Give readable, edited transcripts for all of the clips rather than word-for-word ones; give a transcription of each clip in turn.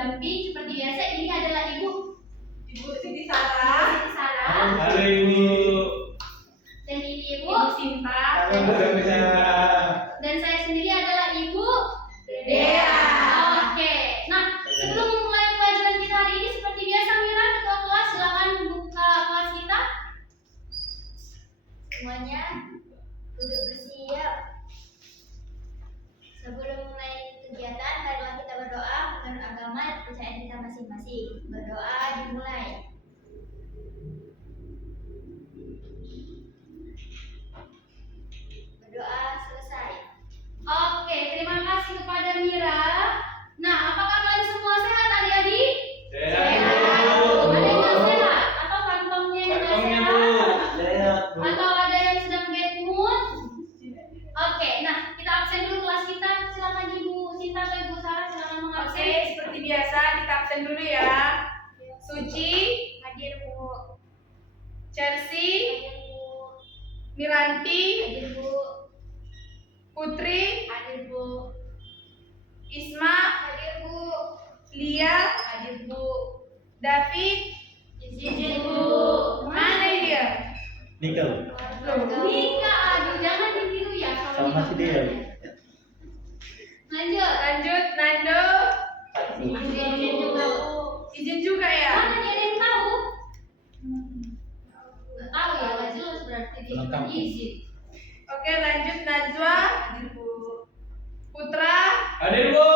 mendamping seperti biasa. Ini adalah Ibu Siti Sarah. Halo Ibu. Dan ini Ibu Sinta. Dan saya sendiri adalah Ibu Dea. Oke. Nah, sebelum memulai pelajaran kita hari ini seperti biasa, Mira, ketua kelas, silakan buka kelas kita. Semuanya duduk bersiap. Sebelum mulai kegiatan, marilah kita berdoa menurut agama dan kepercayaan kita masing-masing. Berdoa dimulai. Berdoa selesai. Oke, terima kasih kepada Mira. Nah, apakah kalian semua sehat adik-adik? Sehat, Ada yang nggak sehat? Atau kantongnya yang nggak Kantongnya, sehat? Bu. Atau ada yang sedang bad mood? Oke, nah kita absen dulu kelas kita. Silakan Ibu Sinta atau Ibu Sarah, silakan Oke, mengabsen. seperti biasa kita absen dulu ya. Suci, Hadir Bu. Chelsea, Hadir Bu. Miranti, Hadir Bu. Putri, Hadir Bu. Isma, Hadir Bu. Lia, Hadir Bu. David, Izin Bu. mana dia? Nika. Nika, aduh jangan ditiru ya kalau Sama si dia. Lanjut. Lanjut, Nando. Izin juga Bu. Izin juga ya. Mana dia ada yang tahu? Nggak tahu ya, nggak jelas berarti dia cuma Lengkap. izin. Oke, lanjut Najwa. Putra, Hadir Bu.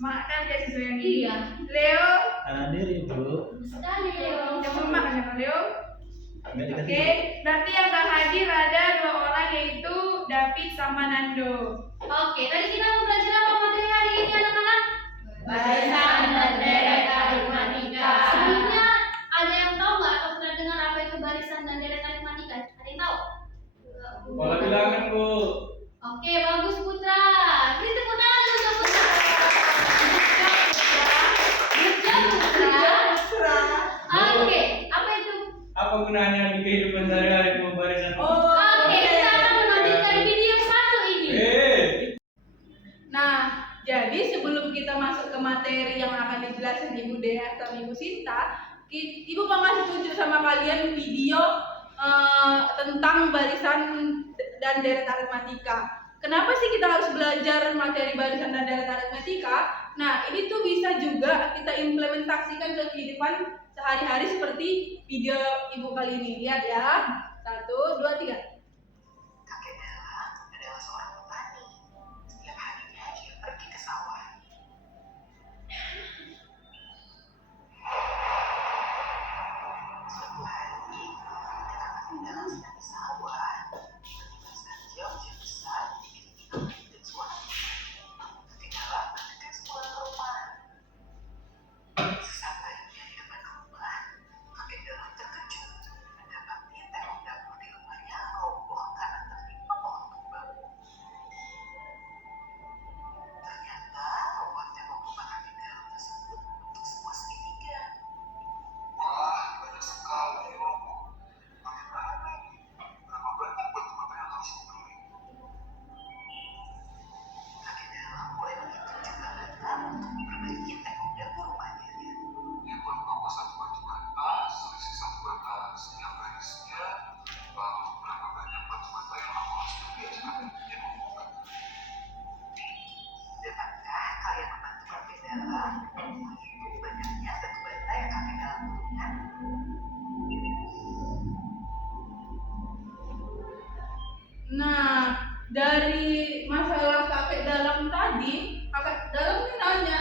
mak kan jadi yang ini. Iya. Leo, Hadir Ibu. Sekali ya. yang rumah kan ya, Leo. Enggak dikasih. Oke, berarti yang gak hadir ada 2 orang yaitu David sama Nando. Oke, tadi kita mau belajar apa materi hari ini anak-anak? Barisan dan deret aritmatika. Sebelumnya ada yang tahu nggak atau pernah dengar apa itu barisan dan deret aritmatika? Ada yang tahu? Pola bilangan Bu. Oke, bagus Putra. Beri tepuk tangan dulu untuk Putra. Good job, Putra. Oke, apa itu? Apa gunanya di kehidupan sehari-hari Bu barisan? Oke, kita akan menampilkan video satu ini. Nah, jadi sebelum kita masuk ke materi yang akan dijelaskan Ibu Dea atau Ibu Sinta, Ibu mau ngasih tunjuk sama kalian video tentang barisan dan deret aritmatika. Kenapa sih kita harus belajar materi barisan dan deret aritmatika? Nah, ini tuh bisa juga kita implementasikan ke kehidupan sehari-hari seperti video Ibu kali ini. Lihat ya. 1, 2, 3. Kakek Dela adalah seorang petani. Setiap harinya dia pergi ke sawah. Suatu hari, ketika kakek Dela sedang di sawah, tiba-tiba saja hujan besar diiringi angin dan suara. Kakek Dela bergegas pulang ke rumah. Sesampainya di depan rumah, kakek Dela terkejut mendapati tembok dapur di rumahnya roboh karena tertimpa pohon tumbang. Ternyata ruang tembok rumah kakek Dela tersebut membentuk sebuah segitiga. Wah, banyak sekali yang roboh. Bagaimana ini? Berapa banyak batu-batu yang harus dibeli? Kakek Dela mulai menghitung jumlah bata untuk memperbaiki tembok dapur rumahnya. Dia membawa satu batu bata, selisih satu bata setiap barisnya, lalu berapa banyak batu bata yang aku harus beli agar dia membuka. Dapatkah kalian membantu kakek Dela menghitung banyaknya batu bata yang kakek Dela butuhkan? Nah, dari masalah kakek dalam tadi, kakek dalam ini nanya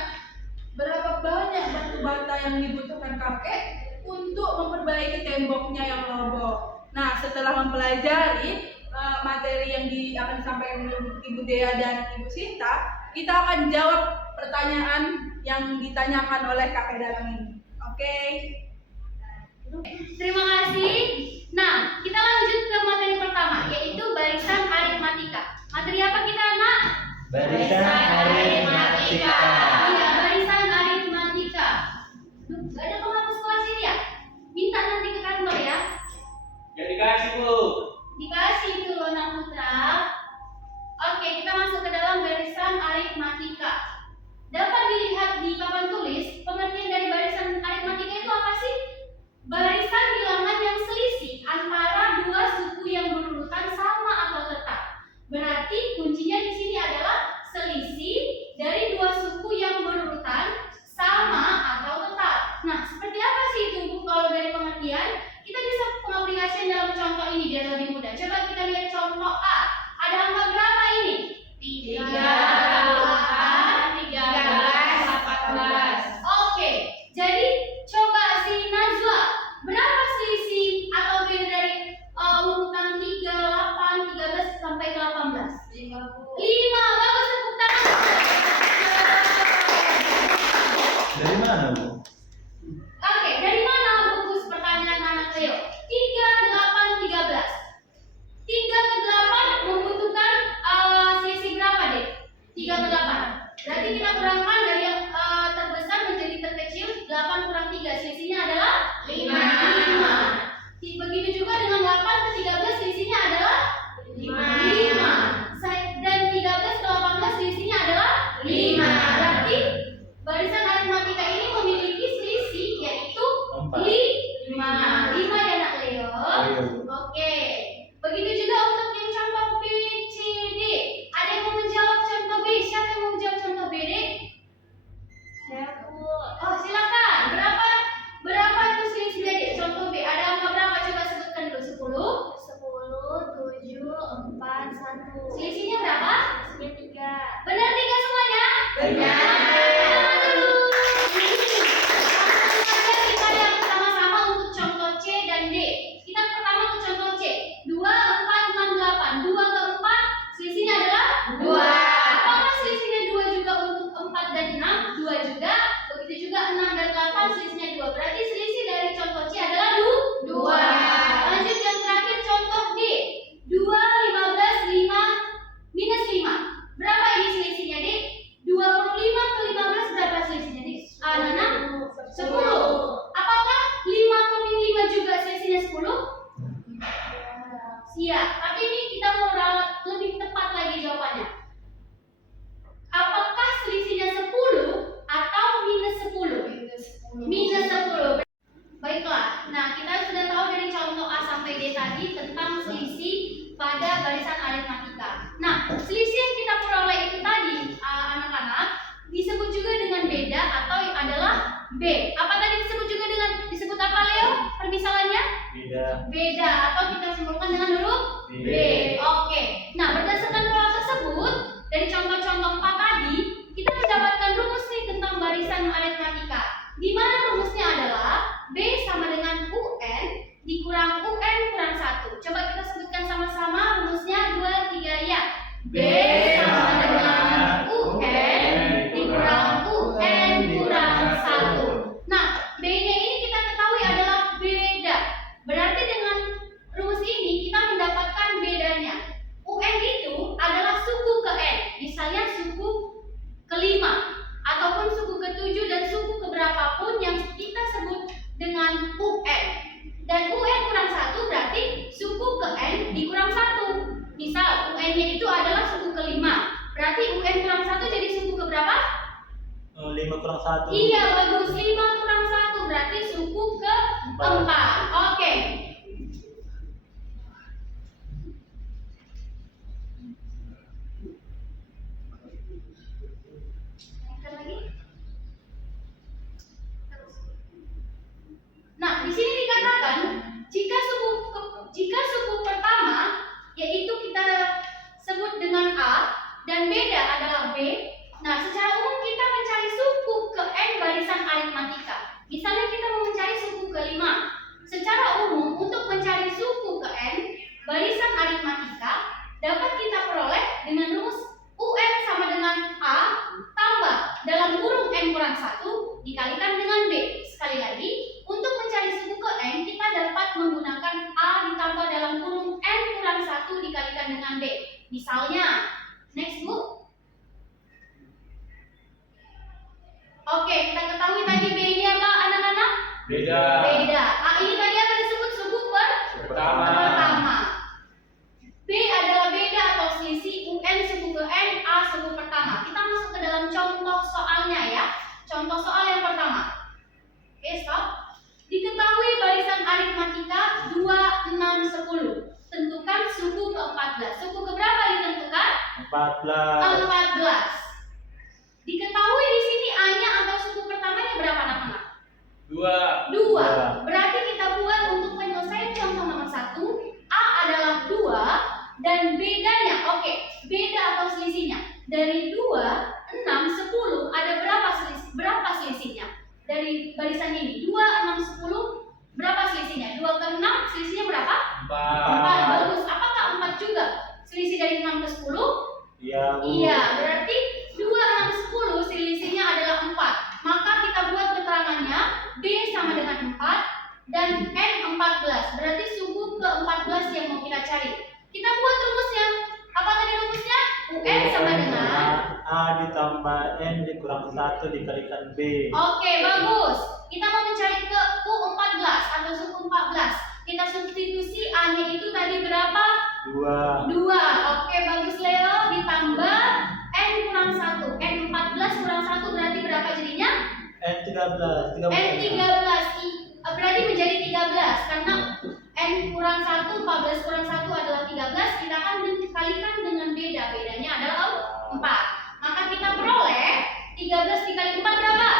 berapa banyak batu bata yang dibutuhkan kakek untuk memperbaiki temboknya yang roboh. Nah, setelah mempelajari materi yang akan disampaikan oleh Ibu Dea dan Ibu Sinta, kita akan jawab pertanyaan yang ditanyakan oleh kakek dalam ini. Oke? Terima kasih. Nah, kita lanjut ke materi pertama, yaitu barisan aritmatika. Materi apa kita, Nak? Barisan aritmatika. Iya, barisan aritmatika. Duh, gak ada penghapus kelas ini ya? Minta nanti ke kantor ya. Ya dikasih Bu. Dikasih itu loh, Nak Putra. Oke, kita masuk ke dalam barisan aritmatika. Dapat dilihat di papan tulis Berarti kita kurangkan dari yang terbesar menjadi terkecil. 8 kurang 3 selisihnya adalah 5. Begitu juga dengan 8 ke 13 selisihnya adalah 5. Dan 13 ke 18 selisihnya adalah 5. Berarti barisan aritmatika ini memiliki selisih yaitu 5. 5 ya nak Leo. Oke. Begitu juga untuk yang contoh B, C, D. Ada yang mau menjawab contoh B? Siapa yang mau menjawab contoh B, D? Oh, silakan. Berapa itu selisih D? Contoh B. Ada angka berapa? Coba sebutkan dulu. 10, 7, 4, 1. Selisihnya berapa? Selisihnya 3. Benar 3 semuanya? Benar. Kita yang sama-sama untuk contoh C dan D. Kita pertama ke contoh C. 2, 4, 6, 8. 2 ke 4 selisihnya adalah 2. Apakah selisihnya 2 juga untuk 4 dan 6? 2 juga. Begitu juga 6 dan 8 selisihnya 2. Berarti selisih dari contoh C adalah 2. Lanjut yang terakhir contoh D. 2, 15, 5, minus 5. Berapa ini selisihnya D? 25 ke 15 berapa selisihnya D? Nana? 10. Apakah 5 ke min 5 juga selisihnya 10? Siap. Tapi ini kita mau rawat lebih tepat lagi jawabannya. Apakah selisihnya 10 atau minus 10? Minus 10. Baiklah. Nah, kita sudah tahu dari contoh A sampai D tadi tentang selisih pada barisan aritmatika. Nah, selisih yang kita peroleh itu tadi, anak-anak, disebut juga dengan beda atau adalah B. Apa tadi disebut apa Leo? Permisalannya? Beda atau kita simpulkan dengan huruf B. Oke. Nah, berdasarkan pola tersebut dari contoh-contoh 4 tadi, kita mendapatkan rumus nih tentang barisan aritmatika. Di mana rumusnya adalah B sama dengan UN dikurang UN kurang 1. Coba kita sebutkan sama-sama rumusnya 2, 3 ya. B sama dengan UN dikurang UN kurang 1. Nah, B-nya ini kita ketahui adalah beda. Berarti dengan rumus ini kita mendapatkan bedanya. UN itu adalah suku ke N. Misalnya suku ke-5 ataupun suku ke-7 dan suku keberapapun yang kita sebut dengan UN. Dan UN kurang 1 berarti suku ke N dikurang 1. Misal UN-nya itu adalah suku ke-5. Berarti UN kurang 1 jadi suku ke berapa? 5 kurang 1. Iya, bagus. 5 kurang 1 berarti suku ke-4. Oke. Lagi. Nah, di sini dikatakan jika suku pertama yaitu kita sebut dengan A dan beda adalah B. Nah, secara umum kita mencari suku ke N barisan aritmatika. Misalnya kita mau mencari suku ke-5. Secara umum untuk mencari suku ke N barisan aritmatika dapat kita peroleh dengan rumus UN sama dengan A tambah dalam kurung N kurang 1 dikalikan dengan B. Sekali lagi, untuk mencari suku ke N kita dapat menggunakan A ditambah dalam kurung N kurang 1 dikalikan dengan B. Misalnya, next Bu. Oke, kita ketahui tadi B-nya apa anak-anak? Beda. Ini tadi apa disebut suku pertama. B adalah beda atau selisih UN suku ke N, A suku pertama. Kita masuk ke dalam contoh soalnya ya. Contoh soal yang pertama. Oke, stop. Diketahui barisan aritmatika 2, 6, 10. Tentukan suku ke-14. Suku keberapa ditentukan? 14. Diketahui di sini A-nya atau suku pertamanya berapa anak-anak? 2. Berarti kita buat untuk penyelesaian contoh nomor 1, A adalah 2 dan bedanya, beda atau selisihnya. Dari 2, 6, 10 ada berapa selisihnya? Dari barisan ini 2, 6, 10 berapa selisihnya? 2 ke 6 selisihnya berapa? 4. Bagus. Apakah 4 juga selisih dari 6 ke 10? Iya, berarti 2, 6, 10 selisihnya adalah 4. Maka kita buat keterangannya B sama dengan 4 dan N 14. Berarti suku ke-14 yang mau kita cari. Kita buat rumusnya. Apa tadi rumusnya? UN sama dengan A ditambah N dikurang 1 dikalikan B. Oke, bagus. Kita mau mencari ke U14 atau suku 14. Kita substitusi A-nya itu tadi berapa? 2. 2. Oke, bagus Leo. Ditambah N kurang 1. N 14 kurang 1 berarti berapa jadinya? N 13. N 13. Berarti menjadi 13. Karena N kurang 1, 14 kurang 1 adalah 13. Kita akan dikalikan dengan beda. Bedanya adalah 4. Maka kita peroleh 13 dikali 4 berapa?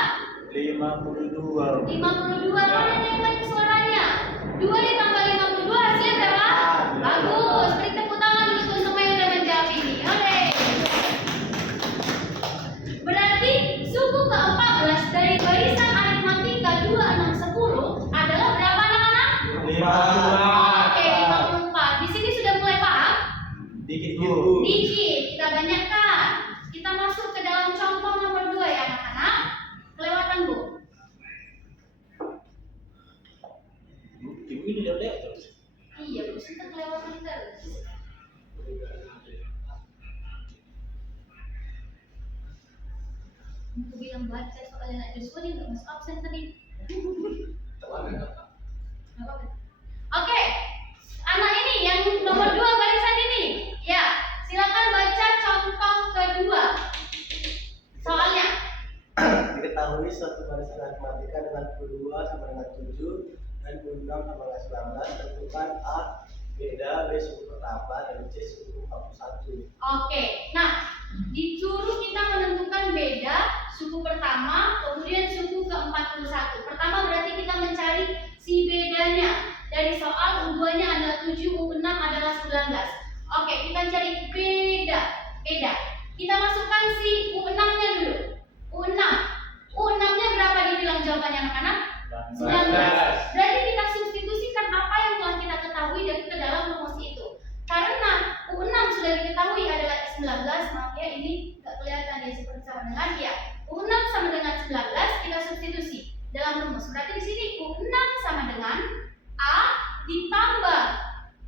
52. 52. Mana yang paling suaranya? 2 ditambah 52 hasilnya berapa? Bagus. Beri tepuk tangan untuk semua yang sudah menjawab ini. Oke. Berarti suku ke-14 dari barisan aritmatika 2, 6, 10 adalah berapa anak-anak? 52. Oke, 54. Di sini sudah mulai paham? Dikit Bu. Dikit. Kita banyakkan. Kita masuk ke dalam contoh nomor 2 ya anak-anak. Kelewatan Bu. Ibu ini lihat terus. Iya, Bu, kita kelewatan terus. Aku bilang baca soalnya nak Joshua dia nggak masuk absen tadi. Nggak apa-apa. Oke, anak ini yang nomor 2 barisan ini, ya silakan baca contoh kedua. Soalnya, Diketahui suatu barisan aritmatika dengan 22 sama dengan 7 dan 26 sama dengan 19, tentukan A beda, B suku pertama, dan C suku 41. oke. Nah, disuruh kita menentukan beda suku pertama, kemudian suku ke-41. Pertama berarti kita mencari si bedanya. Dari soal U2-nya adalah 7, U6 adalah 19. Oke, kita cari beda. Kita masukkan si U6-nya dulu. U6. U6-nya berapa dibilang jawabannya anak-anak? 19. Berarti kita substitusikan apa yang telah kita ketahui dan ke dalam rumus itu. Karena U6 sudah diketahui adalah 19, maaf ya ini nggak kelihatan ya seperti sama dengan ya. U6 sama dengan 19 kita substitusi dalam rumus. Berarti di sini U6 sama dengan A ditambah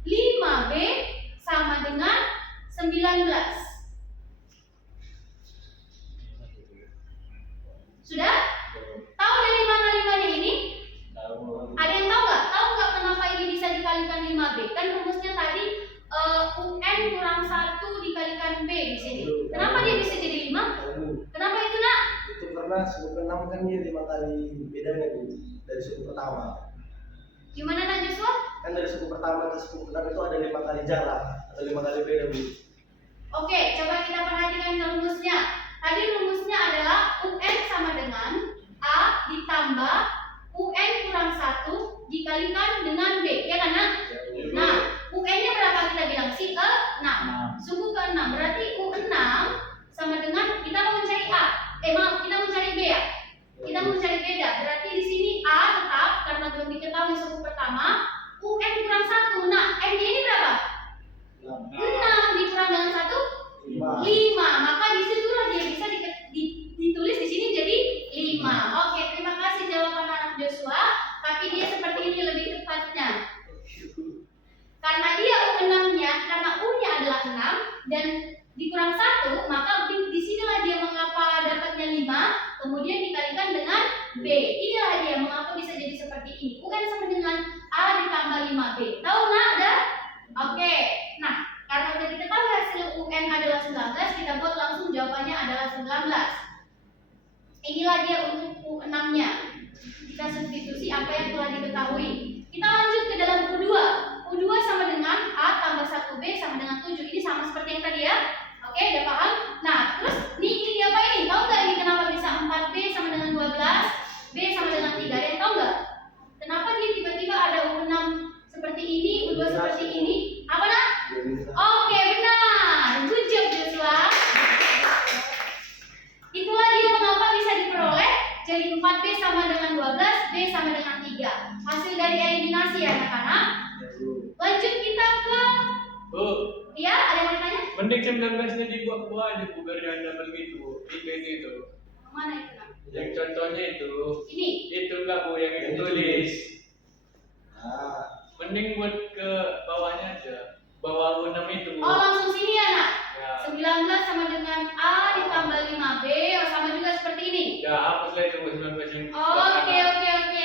5B sama dengan 19. Sudah? Tahu dari mana 5-nya ini? Ada yang tahu nggak? Tahu nggak kenapa ini bisa dikalikan 5B? Kan rumusnya tadi UN kurang 1 dikalikan B di sini. Kenapa dia bisa jadi 5? Kenapa itu nak? Itu karena suku ke-6 kan dia 5 kali bedanya Bu, dari suku pertama. Gimana nak Joshua? Kan dari suku pertama ke suku ke-6 itu ada 5 kali jarak atau 5 kali beda Bu. Oke, coba kita perhatikan ke rumusnya. Tadi rumusnya adalah UN sama dengan A ditambah UN kurang 1 dikalikan dengan B, ya kan nak? Nah, UN-nya berapa kita bilang? Si E6. Suku ke-6 berarti U6 sama dengan kita mau mencari A. Maaf, kita mau mencari B ya. Kita mau mencari beda. Berarti di sini A tetap karena belum diketahui suku pertama. UN kurang 1. Nah, N-nya ini berapa? 6 dikurang dengan 1 5. Maka disitulah dia bisa ditulis di sini jadi 5. Oke, terima kasih jawaban anak Joshua. Tapi dia seperti ini lebih tepatnya. Karena dia U6-nya, karena U-nya adalah 6 dan dikurang 1, maka disinilah dia mengapa dapatnya 5, kemudian dikalikan dengan B. Inilah dia mengapa bisa jadi seperti ini. UN sama dengan A ditambah 5B. Tahu nggak ada? Oke. Nah, karena udah diketahui hasil UN adalah 19, kita buat langsung jawabannya adalah 19. Inilah dia untuk U6-nya. Kita substitusi apa yang telah diketahui. Kita lanjut ke dalam U2. U2 sama dengan A tambah 1B sama dengan 7. Ini sama seperti yang tadi ya. Oke, udah paham? Nah, terus ini apa ini? Tahu nggak ini kenapa bisa 4B sama dengan 12? B sama dengan 3. Ada yang tahu nggak? Kenapa dia tiba-tiba ada U6 seperti ini, U2 seperti ini? Apa nak? Oke, benar. Good job Joshua. Itulah dia mengapa bisa diperoleh jadi 4B sama dengan 12, B sama dengan 3. Hasil dari eliminasi ya anak-anak. Lanjut kita ke Bu, ya, ada yang mau ditanya? mending 19-nya dibuat-buat aja Bu, biar jangan begitu Bu. Itu. Mana itu nak? Yang contohnya itu. Ini. Itu enggak Bu, yang itu tulis. Nah, Mending buat ke bawahnya aja. Bawah U6 itu Bu. Oh, langsung sini ya nak. Ya. 19 sama dengan A ditambah 5B sama Ya, hapus lah itu 19 yang Oke.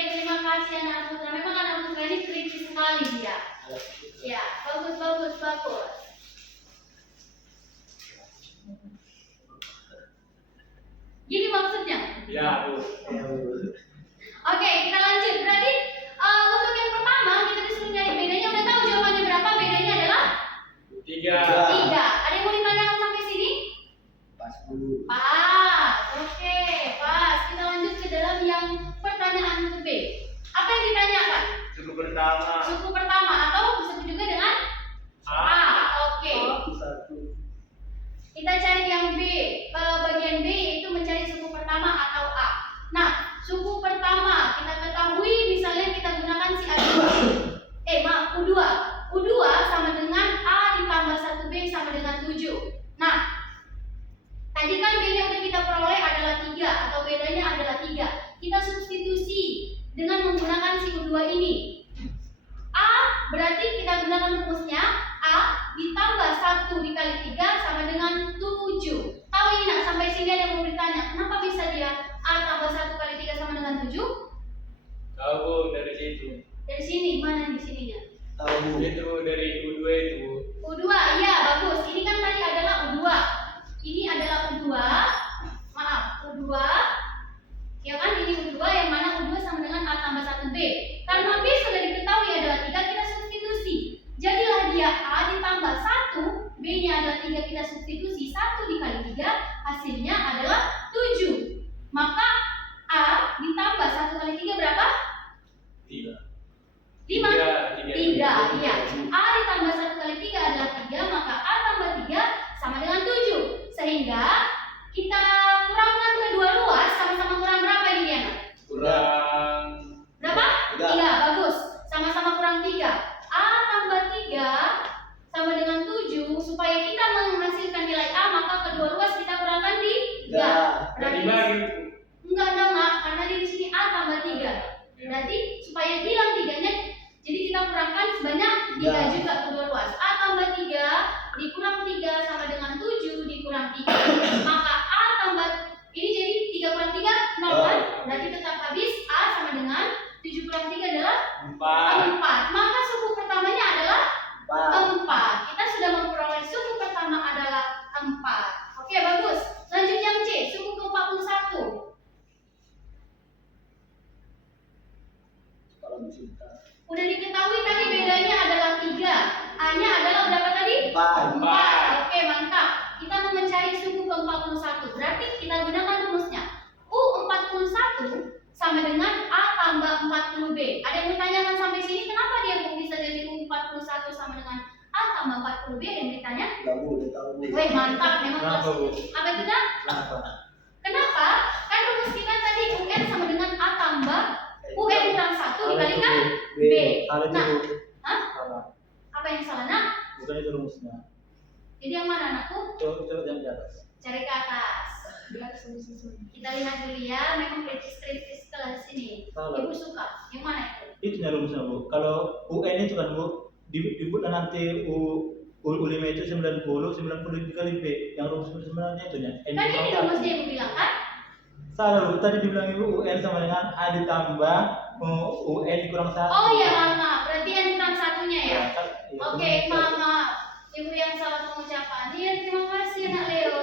Terima kasih anak putra. Memang anak putra ini kritis sekali dia. Ya, bagus. Gini maksudnya. Ya, Bu. Oke, kita lanjut. Berarti untuk yang pertama kita disuruh nyari bedanya. Udah tahu jawabannya berapa? Bedanya adalah 3. 3. Ada yang mau ditanyakan sampai sini? Pas dulu. Pas. Oke, pas. Kita lanjut ke dalam yang pertanyaan untuk B. Apa yang ditanyakan? Suku pertama. Suku pertama atau disebut juga dengan A. Oke. Satu. Kita cari yang B. Bagian B yaitu mencari suku pertama atau A. Nah, suku pertama kita ketahui misalnya kita gunakan si A2. U2. U2 sama dengan A ditambah 1B sama dengan 7. Nah, tadi kan B-nya udah kita peroleh adalah 3 atau bedanya adalah 3. Kita substitusi dengan menggunakan si U2 ini. A berarti kita gunakan rumusnya A ditambah 1 dikali 3 sama dengan 7. Tahu ini nak sampai sini ada yang mau ditanya, kenapa bisa dia A tambah 1 kali 3 sama dengan 7? Tahu, Bu, dari situ. Dari sini, mana di sininya? Tahu. Itu dari U2 itu, Bu. U2, iya bagus. Ini kan tadi adalah U2. Ini adalah U2. Maaf, U2. Ya kan, ini U2 yang mana U2 sama dengan A tambah 1B. Karena B sudah diketahui adalah 3, kita substitusi. Jadilah dia A ditambah 1, B-nya adalah 3, kita substitusi 1 dikali 3, hasilnya adalah 7. Maka A ditambah 1 kali 3 berapa? 3. 5? 3, Tiga. iya. A ditambah 1 kali 3 adalah 3, maka A tambah 3 sama dengan 7. Sehingga kita kurangkan kedua ruas, sama-sama kurang berapa ini Diana? Kurang Berapa? 3. 3, bagus. Sama-sama kurang 3. A tambah 3 sama dengan 7. Supaya kita menghasilkan nilai A, maka kedua ruas kita kurangkan di 3. Berarti bagi, Bu. Enggak dong, Mak. Karena di sini A tambah 3. Berarti supaya hilang 3-nya, jadi kita kurangkan sebanyak 3 juga kedua ruas. A tambah 3 dikurang 3 sama dengan 7 dikurang 3. Maka A tambah, ini jadi 3 kurang 3, 0 kan? Berarti tetap habis A sama dengan 7 kurang 3 adalah 4. Maka suku pertamanya adalah 4. Kita sudah memperoleh suku pertama adalah 4. Oke, bagus. Lanjut yang C, suku ke-41. Kalau cinta. Udah diketahui tadi bedanya adalah 3. A-nya adalah berapa tadi? 4. 4. Oke, mantap. Kita mau mencari suku ke-41. Berarti kita gunakan rumusnya. U41 sama dengan A tambah 40B. Ada yang bertanyakan sampai sini, kenapa dia bisa jadi U41 sama dengan A tambah 40B? Ada yang ditanya? Enggak Bu, udah tahu Bu. Weh, mantap. Memang Kenapa, kelas. Bu? Apa itu, Kak? Kenapa? Kenapa? Kan rumus kita tadi UN sama dengan A tambah UN kurang 1 dikalikan B. Salah itu, Nah, Bu. hah? Salah. Apa yang salah, Nak? Bukan itu rumusnya. Jadi yang mana, anakku? Coba yang di atas. Cari ke atas. Kita lihat dulu ya, memang kritis kelas ini. Salah. Ibu suka. Yang mana itu? Itu rumusnya, Bu. Kalau UN itu kan, Bu, dibuat nanti U5 itu 90 dikali B. Yang rumus sebenarnya itu ya. Kan ini rumusnya Ibu bilang kan? Salah, Bu. Tadi dibilang Ibu UN sama dengan A ditambah UN dikurang 1. Oh iya, Mama. Berarti yang kurang satunya ya? kan, Oke, Mama. Ibu yang salah pengucapan. Iya, terima kasih, Nak Leo.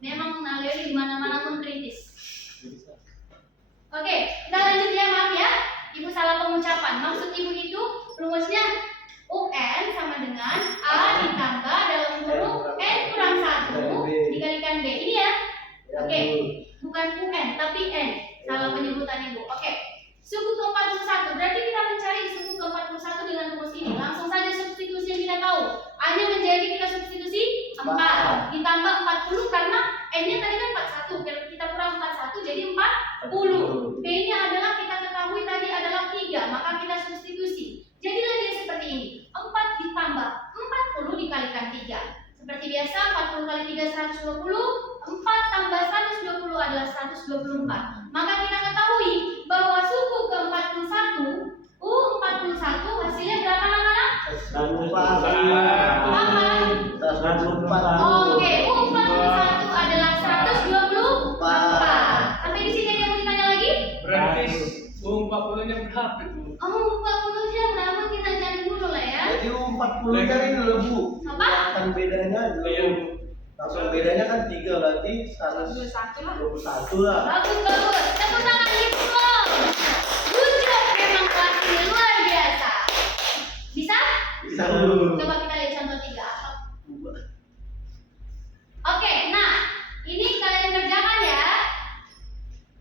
Memang Nak Leo di mana-mana pun kritis. Oke, kita lanjut ya, maaf ya. Ibu salah pengucapan. Maksud Ibu itu rumusnya UN sama dengan A ditambah dalam kurung N kurang 1 dikalikan B. Ini ya? Oke, bukan UN tapi N. Salah penyebutan Ibu. Oke. Suku ke-41. Berarti kita mencari suku ke-41 dengan rumus ini. Langsung saja substitusi yang kita tahu. A-nya menjadi kita substitusi 4 ditambah 40 karena N-nya tadi kan 41. Kita kurang 41 jadi 40. B-nya adalah kita ketahui tadi adalah 3, maka kita substitusi. Jadilah dia seperti ini. 4 ditambah 40 dikalikan 3. Seperti biasa 40 kali 3 120, 4 tambah 120 adalah 124. Maka kita ketahui bahwa suku ke-41 U41 hasilnya berapa anak-anak? 124. Oke, U41 adalah 124. Sampai di HP tuh. Oh, 40 jam berapa kita cari dulu lah ya. Jadi 40 cari dulu Bu. Apa? Kan bedanya dulu. Iya. Langsung bedanya kan 3 berarti 21 lah. 121 lah. Bagus bagus. Tepuk tangan gitu loh. Good job, memang kelas ini luar biasa. Bisa? Bisa Bu. Coba kita lihat contoh 3. Oke, nah ini kalian kerjakan ya.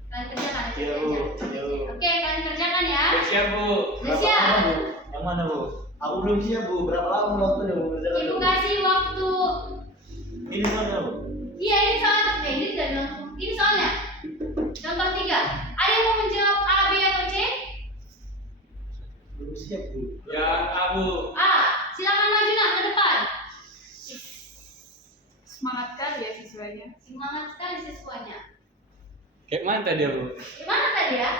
Kalian kerjakan. Iya, Bu. Iya, Bu. Oke, kalian kerjakan ya. Udah siap Bu. Udah Berapa siap? lama, Bu? Yang mana, Bu? Aku belum siap Bu. Berapa lama waktunya Bu? Ibu kasih waktu. Ini mana, Bu? Iya, ini soalnya. Ini tidak langsung. Ini soalnya. Contoh 3. Ada yang mau menjawab A, B atau C? Belum siap Bu. Ya Abu. A. Silakan maju nak ke depan. Semangat kali ya siswanya. Semangat sekali siswanya. Kayak mana tadi Bu? Gimana tadi ya?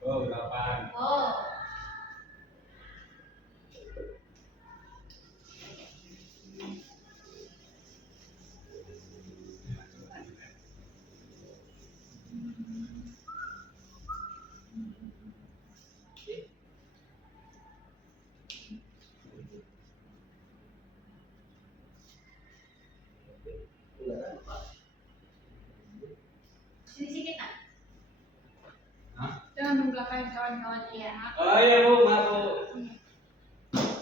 Oh 8. Oh. Sini sedikit nak. Hah? Jangan membelakangi kawan-kawannya ya. Oh iya Bu, maaf Bu.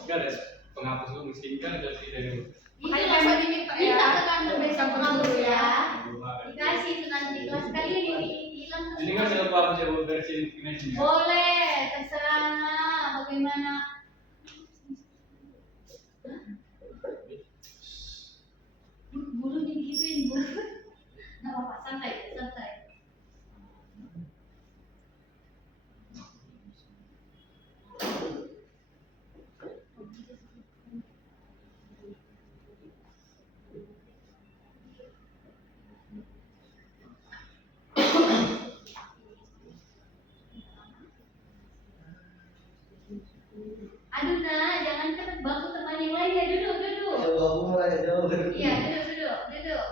Enggak ada penghapus Bu, mesti kan ada dari Bu. Makanya Itu besok diminta ya. minta ke kantor besok Kantor penghapus dulu ya. Bu, maaf. Dikasih itu nanti kelas kali ini hilang ke Ini kan semua. sudah penghapus ya Bu, versi finishnya. Boleh, terserah bagaimana. Bulu digituin bu. Nggak apa-apa, santai, santai. Aduh nak, jangan ketebak teman yang lain ya, duduk, duduk. Coba aku mulai jauh. Iya, duduk, duduk, duduk.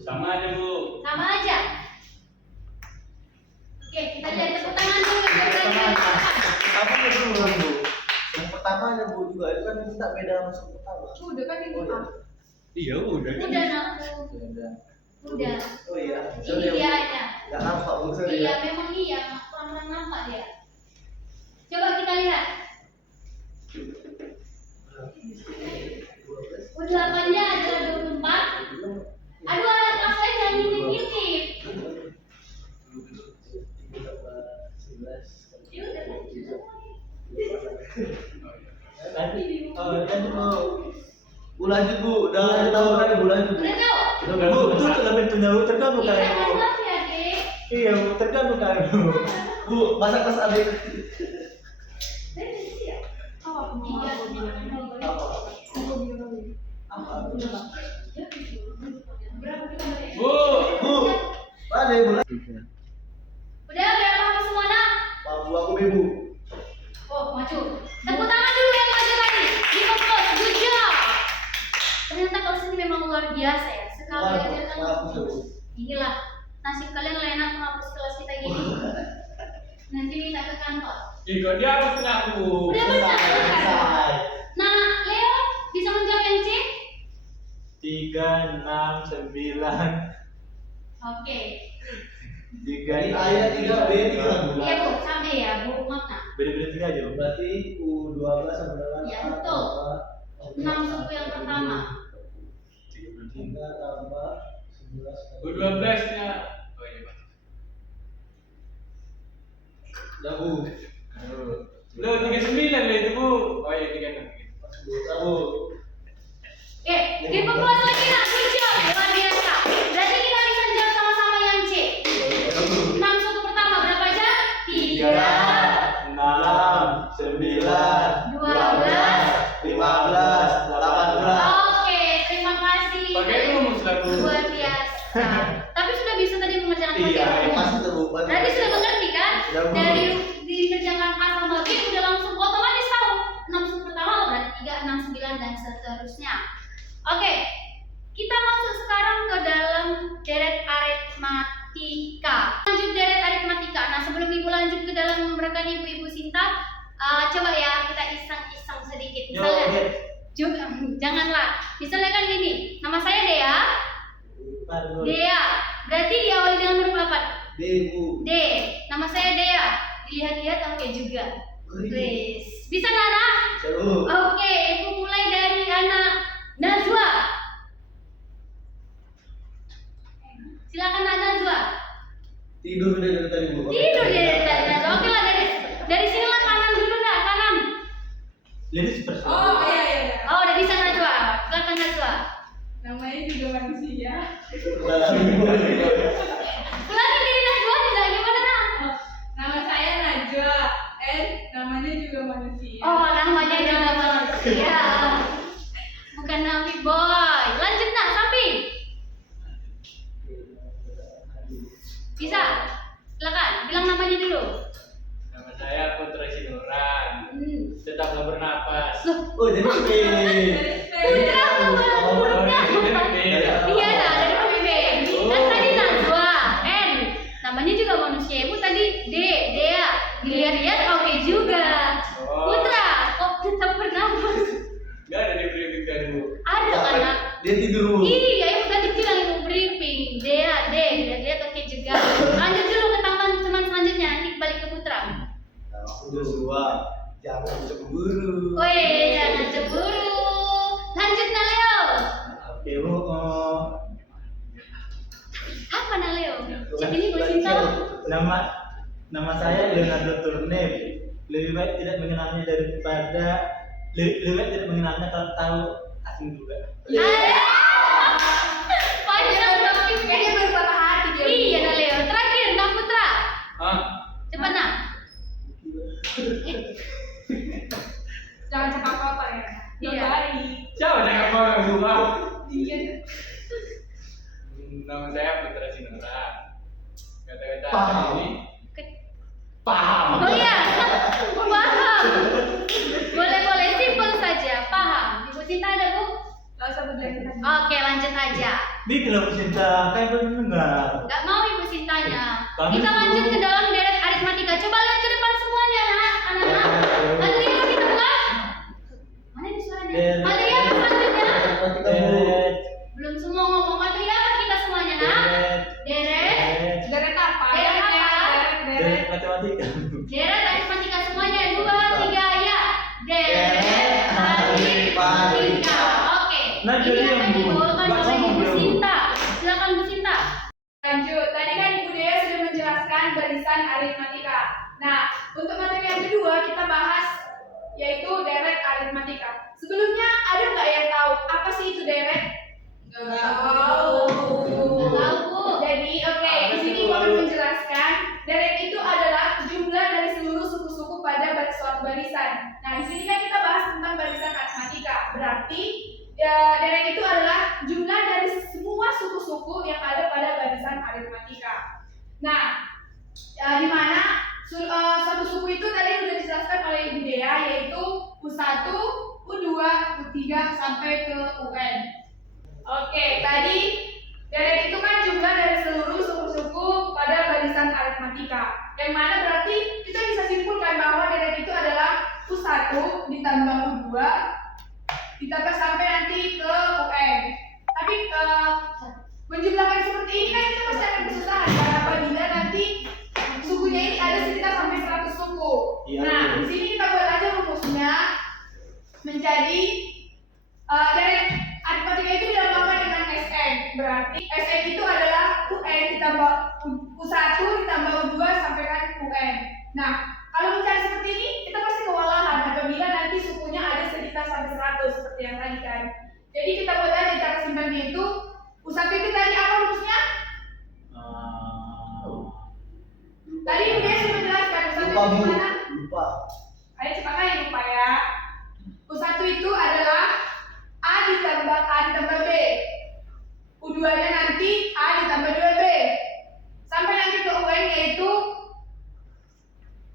Sama aja Bu. Sama aja. Oke, kita lihat tepuk tangan dulu. Apa ya dulu, Bu? Yang pertama ada Bu juga itu kan minta beda masuk pertama. Udah kan ini Oh iya. Pak. Iya udah. Udah nak. Beda. Udah. Oh iya. Ini dia aja. Enggak nampak Bu sorry Iya, ya. memang iya, kurang nampak dia. Coba kita lihat. U8-nya adalah 24. Aduh, anak kelas lain yang ngintip-ngintip. Ya udah, Lanjut, Bu. Bu lanjut Bu, udah ngasih tahu kan Bu lanjut Bu. Udah tahu? Bu, itu tuh pintunya, Bu. Terganggu Iya, kan, Bu? maaf ya, Dek. Iya, Bu. Terganggu kan, Bu? Bu, masa kelas adik. Saya udah siap. Oh, aku mau Iya, aku bilang. Apa? Aku bilang. Apa? Berapa kita? Bu. Bu, ada Bu. Udah berapa habis semua nak? Bu aku Bu. Oh, maju. Tepuk tangan dulu yang maju tadi. Di fokus, good job. Ternyata kelas ini memang luar biasa ya. Sekali aja kan. Maaf Bu. Inilah nasib kalian lah enak menghapus kelas kita gini. Nanti minta ke kantor. Ih, kok dia harus ngaku. Udah benar. Selesai. Nah, Leo bisa menjawab yang C? 3, 6, 9, Oke. 3. Jadi ayat 3 B 3 Bu. Iya bu, sampai ya bu, maaf nak. Beda-beda 3 aja, Bu. Berarti U12 sama dengan Ya, betul. 6 suku yang pertama. 3 tambah 11 U12-nya. Oh iya, Pak. Udah Bu. Lo 39 lah itu Bu. Oh iya 36. Udah Bu. Oke, di fokus lagi nak, good job. dan seterusnya. Oke, kita masuk sekarang ke dalam deret aritmatika. Lanjut deret aritmatika. Nah, sebelum Ibu lanjut ke dalam rekan Ibu Sinta, coba ya kita iseng-iseng sedikit. Misalnya, janganlah. Misalnya kan gini, nama saya Dea. Dea, berarti diawali dengan huruf apa? D. Nama saya Dea. Dilihat-lihat oke juga. Wes. Bisa Nana? Oke, Ibu mulai dari anak Najwa. Silakan Anak Najwa. Tidur dari tadi Bu. Tidur dari tadi Najwa. Oke lah, dari sini lah, kanan dulu dah, kanan. Ladies first. Oh iya. Oh, udah bisa Najwa. Silakan Najwa. Namanya juga manusia. Ulangi diri Najwa juga gimana Nak? Nama saya Najwa. Namanya juga manusia. Oh, namanya juga manusia. Bukan Nabi Boy. Lanjut Nak, samping. Bisa? Silakan, bilang namanya dulu. Nama saya Putra Sinuran. Tetaplah bernapas. Oh, jadi Putra Iya lah, dari huruf B. Kan tadi Najwa, N. Namanya juga manusia. Ibu tadi Dea. Dilihat-lihat oke juga. Putra, kok tetap bernapas? Gak ada di briefing kan Bu? Ada kan Nak? dia tidur Bu. Iya, Ibu tadi bilang Ibu briefing. Dea, dilihat-lihat oke juga. Lanjut dulu ke teman selanjutnya, nanti balik ke Putra. Aku Joshua, jangan cemburu. Woi, jangan cemburu. Lanjut Nak Leo. Oke Bu, Apa Nak Leo? Cek ini gue cinta. nama saya Leonardo Turner. Lebih baik tidak mengenalnya daripada lebih baik tidak mengenalnya kalau tahu asing juga. Panjang tapi Kayaknya baru patah hati dia. Iya Nak Leo. Terakhir Nak Putra. Hah? Cepat Nak. Jangan cakap apa ya. Iya. Baik. Siapa yang apa rumah? Iya. Nama saya Putra Sinuran. Kata-kata Paham. ini paham. Oh iya. Paham. Boleh simpel saja. Paham. Ibu Sinta ada Bu? Gak usah berlebihan. Oke, lanjut aja. Bikin Sinta, kayak mendengar. Gak mau Ibu Sintanya. Kami Kita dulu. lanjut ke dalam deret aritmatika. Coba lihat ke depan semuanya, anak-anak. Material kita buat. Mana ini suaranya? Deret. Material apa selanjutnya? Deret, Belum semua ngomong material apa kita semuanya, Nak? Deret. Deret apa? Deret apa? deret matematika. Deret aritmatika semuanya. 2, 3, ya. Deret aritmatika. Oke. Nah, Ini jadi akan yang Bu, dibawakan nggak oleh ngomong Ibu dia, Bu. Sinta. Silakan Bu Sinta. Lanjut, tadi kan Ibu Dea sudah menjelaskan barisan aritmatika. Nah, untuk materi yang kedua kita bahas yaitu deret aritmatika. Sebelumnya ada nggak yang tahu apa sih itu deret? Nggak tahu. Tahu Bu. Jadi di sini Ibu akan menjelaskan deret itu adalah jumlah dari seluruh suku-suku pada suatu barisan. Nah, di sini kan kita bahas tentang barisan aritmatika. Berarti deret itu adalah jumlah dari semua suku-suku yang ada pada barisan aritmatika. Nah, di mana suatu suku itu tadi sudah dijelaskan oleh Ibu Dea, yaitu U1, U2, U3 sampai ke UN. Oke, tadi deret itu kan jumlah dari seluruh suku-suku pada barisan aritmatika. Yang mana berarti kita bisa simpulkan bahwa deret itu adalah U1 ditambah U2 ditambah sampai nanti ke UN. Tapi menjumlahkan seperti ini kan kita pasti akan kesusahan karena apabila nanti sukunya ini ada sekitar sampai 100 suku. Iya, Nah, iya. di sini kita buat aja rumusnya menjadi deret aritmatika itu dilambangkan dengan SN. Berarti SN itu adalah UN ditambah U1 ditambah U2 sampai kan UN. Nah, kalau mencari seperti ini kita pasti kewalahan apabila nanti sukunya ada sekitar sampai 100 seperti yang tadi kan. Jadi kita buat aja cara simpannya itu U1 itu tadi apa rumusnya? Tadi udah sudah menjelaskan U1 Lupa itu Bu, gimana? lupa. Ayo cepat aja lupa ya. U1 itu adalah A ditambah B. U2 nya nanti A ditambah 2B. Sampai nanti ke UN yaitu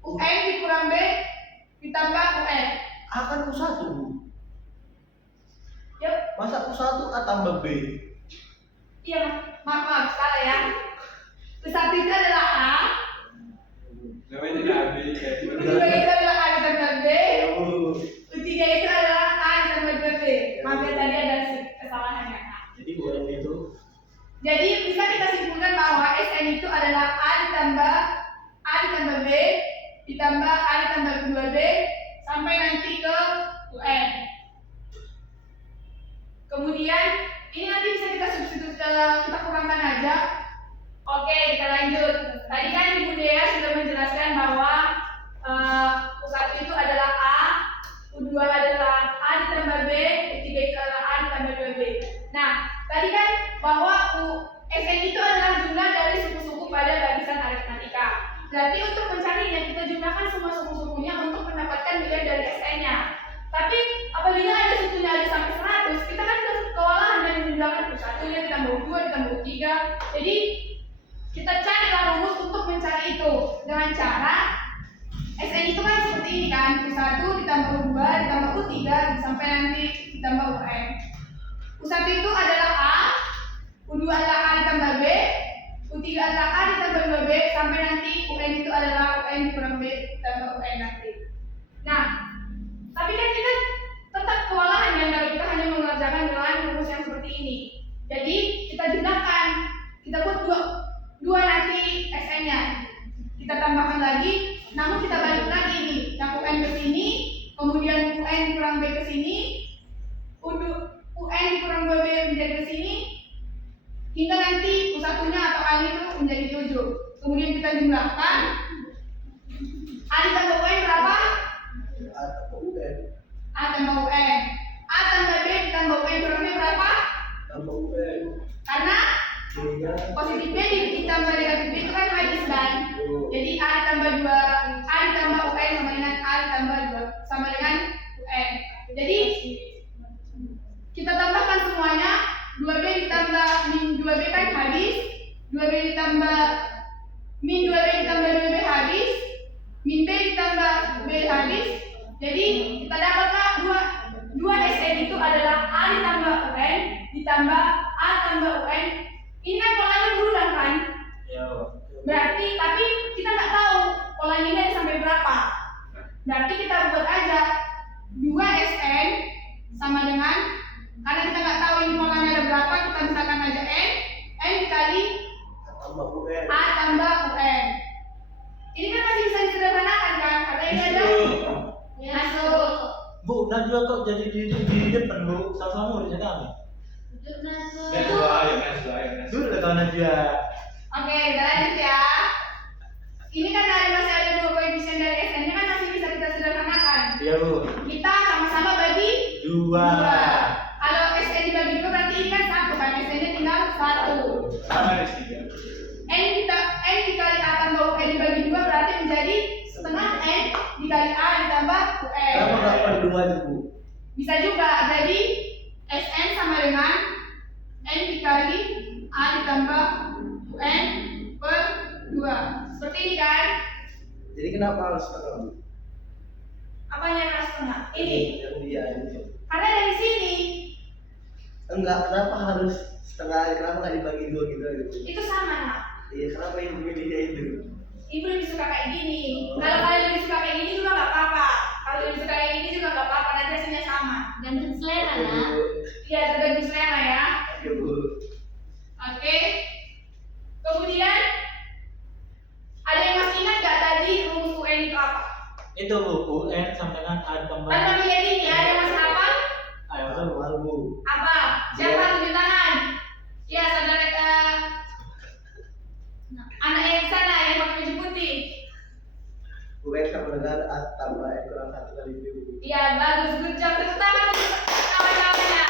UN dikurang B ditambah UN. Akan U1 Bu. Masa U1 A tambah B? Iya, maaf salah ya. U1 itu adalah A, Namanya tidak habis ya. U2 itu adalah A ditambah B, U3 itu adalah A ditambah 2B. Maaf ya, tadi ada kesalahan ya. Jadi UN itu Jadi bisa kita simpulkan bahwa SN itu adalah A ditambah B ditambah A ditambah 2B sampai nanti ke UN. Kemudian ini nanti bisa kita substitusi, kita kurangkan aja. Oke, kita lanjut. Tadi kan Ibu Dea sudah menjelaskan bahwa U1 itu adalah A, U2 adalah A ditambah B, U3 itu adalah A ditambah 2B. Nah, tadi kan bahwa SN itu adalah jumlah dari suku-suku pada barisan aritmatika. Berarti untuk mencarinya kita jumlahkan semua suku-sukunya untuk mendapatkan nilai dari SN-nya. Tapi apabila ada sukunya ada sampai 100, kita kan kewalahan dan menjumlahkan U1 ditambah U2 ditambah U3. Jadi kita carilah rumus untuk mencari itu dengan cara SN itu kan seperti ini kan, U1 ditambah U2 ditambah U3 sampai nanti ditambah UN. U1 itu adalah A, U2 adalah A ditambah B, U3 adalah A ditambah 2B sampai nanti UN itu adalah UN dikurang B ditambah UN nanti. Nah, tapi kan kita tetap kewalahan ya kalau kita hanya mengerjakan dengan rumus yang seperti ini. Jadi kita jumlahkan, kita buat dua nanti SN-nya. Kita tambahkan lagi, namun kita balik lagi nih, yang UN ke sini, kemudian UN dikurang B ke sini, UN dikurang 2B menjadi ke sini, hingga nanti U1-nya atau A itu menjadi 7. Kemudian kita jumlahkan, A ditambah UN berapa? A tambah UN. A tambah UN. A tambah B ditambah UN kurangnya berapa? Tambah UN. Karena B-nya positif B ditambah negatif B itu kan hadis kan? Jadi A ditambah 2, A ditambah UN sama dengan A ditambah 2 sama dengan UN. Jadi kita tambahkan semuanya, 2B ditambah min 2B kan habis, 2B ditambah min 2B ditambah 2B habis, min B ditambah B habis. Jadi kita dapatlah dua SN itu adalah A ditambah UN ditambah A tambah UN. Ini kan polanya berulang kan? Ya. Berarti tapi kita nggak tahu polanya ini ada sampai berapa. Berarti kita buat aja 2 SN sama dengan, karena kita nggak tahu ini polanya ada berapa, kita misalkan aja N dikali A tambah UN. A tambah UN. Ini kan masih bisa disederhanakan kan? Karena ini ada masuk. Bu, Najwa kok jadi di depan Bu? Sama muridnya kami. Dulu lah kawan Najwa. Oke, kita lanjut ya. Ini kan masih ada 2 koefisien dari SN-nya kan masih bisa kita sederhanakan. Iya Bu. Kita sama-sama bagi 2. Kalau SN dibagi 2 berarti ini kan 1 kan, SN-nya tinggal 1. Sama di sini. N dikali A tambah UN dibagi 2 berarti menjadi setengah N dikali A ditambah UN. Kenapa nggak per 2 itu Bu? Bisa juga, jadi SN sama dengan N dikali A ditambah UN per 2. Seperti ini kan? Jadi kenapa harus setengah Bu? Apanya yang harus setengah? Ini. Yang dia ini. Karena dari sini Enggak, kenapa harus setengah? Kenapa nggak dibagi 2 gitu aja Bu? itu sama nak. Iya, kenapa ibu milihnya itu? Ibu lebih suka kayak gini. Kalau kalian lebih suka kayak gini juga nggak apa-apa. Kalau lebih suka kayak gini juga nggak apa-apa. Nanti hasilnya sama. Gantung selera nak. Iya, tergantung selera ya. Oke Bu. Oke. Kemudian ada yang masih ingat nggak tadi rumus UN itu apa? Itu Bu, UN sama dengan A tambah. Kan kami lihat ini ada yang masih apa? Ayo Halo Bu. Apa? Siapa tunjuk tangan? Ya, saudara anak yang di sana yang pakai baju putih. UN sama dengan A tambah N kurang 1 kali B Bu. Iya, bagus, good job. Tepuk tangan untuk kawan-kawannya.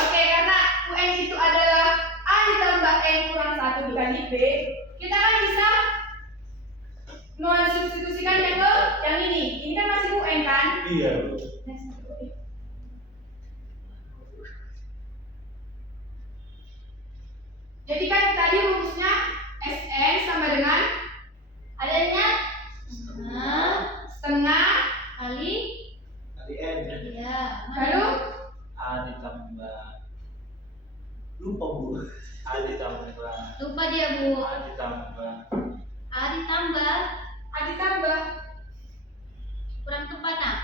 Oke, karena UN itu adalah A ditambah N kurang 1 dikali B, kita kan bisa mensubstitusikan yang ke yang ini. Ini kan masih UN kan? Bu. A ditambah Lupa dia, Bu. A ditambah A ditambah A ditambah kurang tepat nah.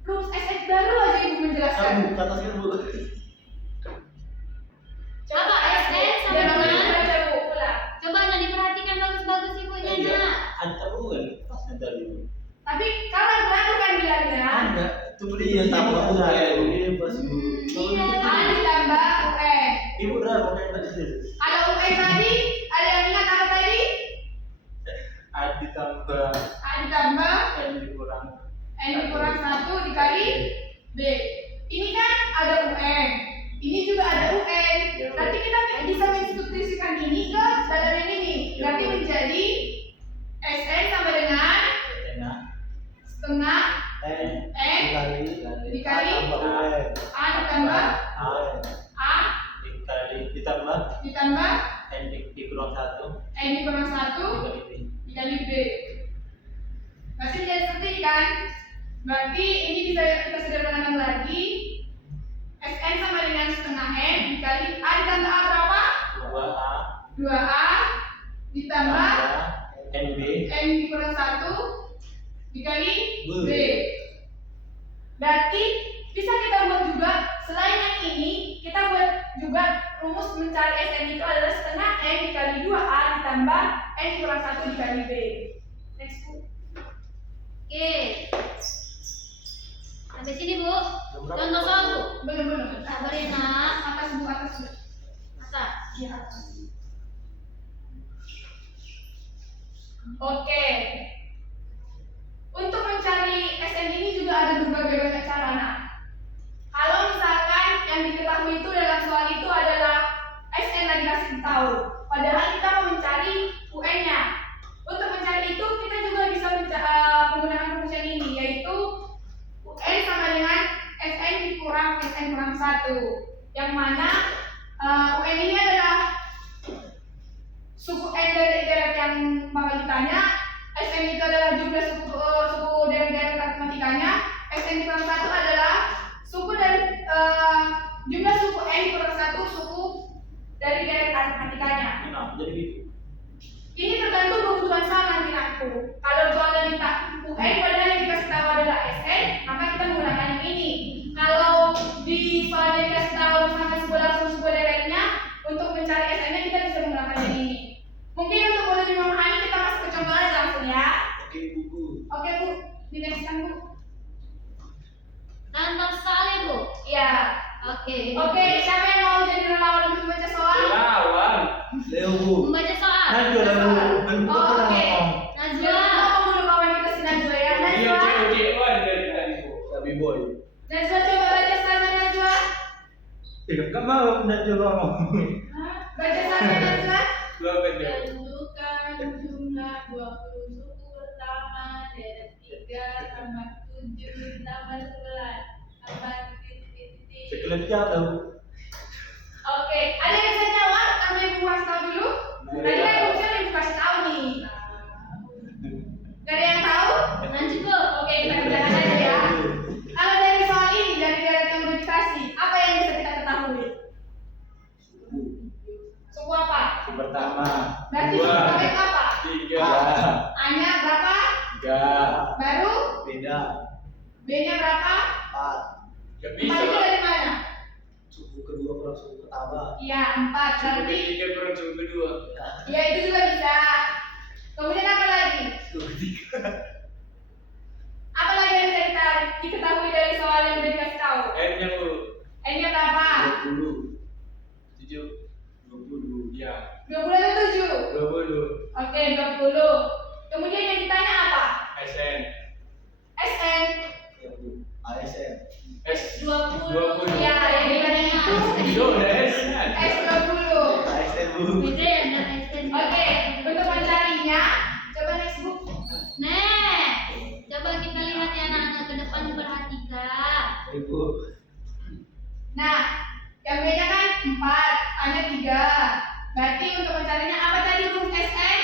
rumus SS baru aja ibu menjelaskan. Bu, kata saya Bu. Apa SN sama Jangan dengan? baca Bu, ulang. Coba nah diperhatikan bagus-bagus ibunya iya nak. A ditambah kan pasnya tadi Tapi kalau ragu kan bilangnya enggak itu beli Iya, tambah tambah bukan ini pas Bu. Iya. A ditambah UN. ibu udah pakai tadi sih Ada UN tadi, ada yang ingat apa tadi? A ditambah A ditambah N dikurang N dikurang 1 dikali B. Ini kan ada UN, ini juga ada UN. Nanti kita bisa mensubstitusikan ini ke dalam yang ini. Berarti menjadi SN sama dengan setengah setengah N dikali tambah UN. A ditambah A A ditambah ditambah N dikurang 1 N dikurang 1 dikali B dikali B. Berarti menjadi seperti ini kan? Berarti ini bisa kita sederhanakan lagi. SN sama dengan setengah N dikali A ditambah A berapa? 2A 2A ditambah NB N dikurang 1 dikali B. B. Berarti bisa kita buat juga selain yang ini, kita buat juga rumus mencari SN itu adalah setengah N dikali 2A ditambah N dikurang 1 dikali B. Next Bu. Oke. Sampai sini, Bu. Contoh soal, Bu. Belum. Sabar ya, nak. Atas Bu. Masa? Iya, atas. Oke. Untuk mencari SN ini juga ada berbagai banyak cara. Nah, kalau misalkan yang diketahui itu dalam soal itu adalah SN yang dikasih tahu, padahal kita mau mencari UN-nya. Untuk mencari itu kita juga bisa menggunakan rumus yang ini, yaitu UN sama dengan SN dikurang SN kurang 1, yang mana UN ini adalah suku N dari deret yang bakal ditanya, SN itu adalah jumlah suku dari deret matematikanya, SN dikurang 1 adalah suku dari jumlah suku N dikurang 1 suku dari deret matematikanya. nah jadi gitu Ini tergantung kebutuhan soal nanti aku. Kalau soalnya minta UN padahal yang dikasih tahu adalah SN, maka kita menggunakan yang ini. Kalau di soalnya dikasih tahu misalkan sebuah deretnya, untuk mencari SN-nya kita bisa menggunakan yang ini. Mungkin untuk boleh dimahami kita masuk ke contoh aja langsung ya. Oke Bu. Oke Bu, di next kan Bu. Contoh soal ya, Bu. Ya. Oke. Oke, siapa yang mau jadi relawan untuk membaca soal? Lawan. Leo Bu. Membaca soal. Najwa lah Bu bentuk Oh, pernah oke. ngomong Najwa, Najwa. ngomong dulu kawan kita si Najwa ya. Iya, Najwa. oke, dari tadi Bu. Tapi boy. Najwa coba baca sama Najwa. Gak mau Najwa ngomong Hah? Baca sama Najwa. Lo beda. Tentukan jumlah 20 suku pertama deret 3 tambah 7 tambah 11 tambah titik. sekelilingnya tahu Oke, ada yang bisa jawab? Sampai Ibu kasih tahu dulu. Tadi kan rumusnya Ibu kasih tahu nih. Gak ada yang tahu? Lanjut, Bu. Oke, kita kerjakan aja ya. Kalau dari soal ini, dari deret yang udah dikasih, apa yang bisa kita ketahui? Suku apa? yang pertama Berarti Dua. suku apa itu apa? 3. A-nya berapa? 3 Baru? Beda. B-nya berapa? 4. Gak 4 bisa. itu dari mana? Suku kedua kurang suku pertama. Iya, 4. Berarti Ketiga kurang suku kedua. ya itu juga bisa. Kemudian apa lagi? Suku ketiga. Apa lagi yang bisa kita diketahui dari soal yang udah dikasih tahu? N-nya Bu. N-nya berapa? 20. 7. 20. Ya. 20 atau 7? 20. Oke, 20. Kemudian yang ditanya apa? SN. SN. Ya Bu. ASN. S. 20. Ya, yang ditanya itu Itu udah SN. S20. ASN Bu. Beda ya, dan SN. Oke, untuk mencarinya, coba next book. Nah, coba kita lihat ya anak-anak ke depan perhatikan. Ibu. Nah, yang B-nya kan 4, A-nya 3. Berarti untuk mencarinya apa tadi rumus SN?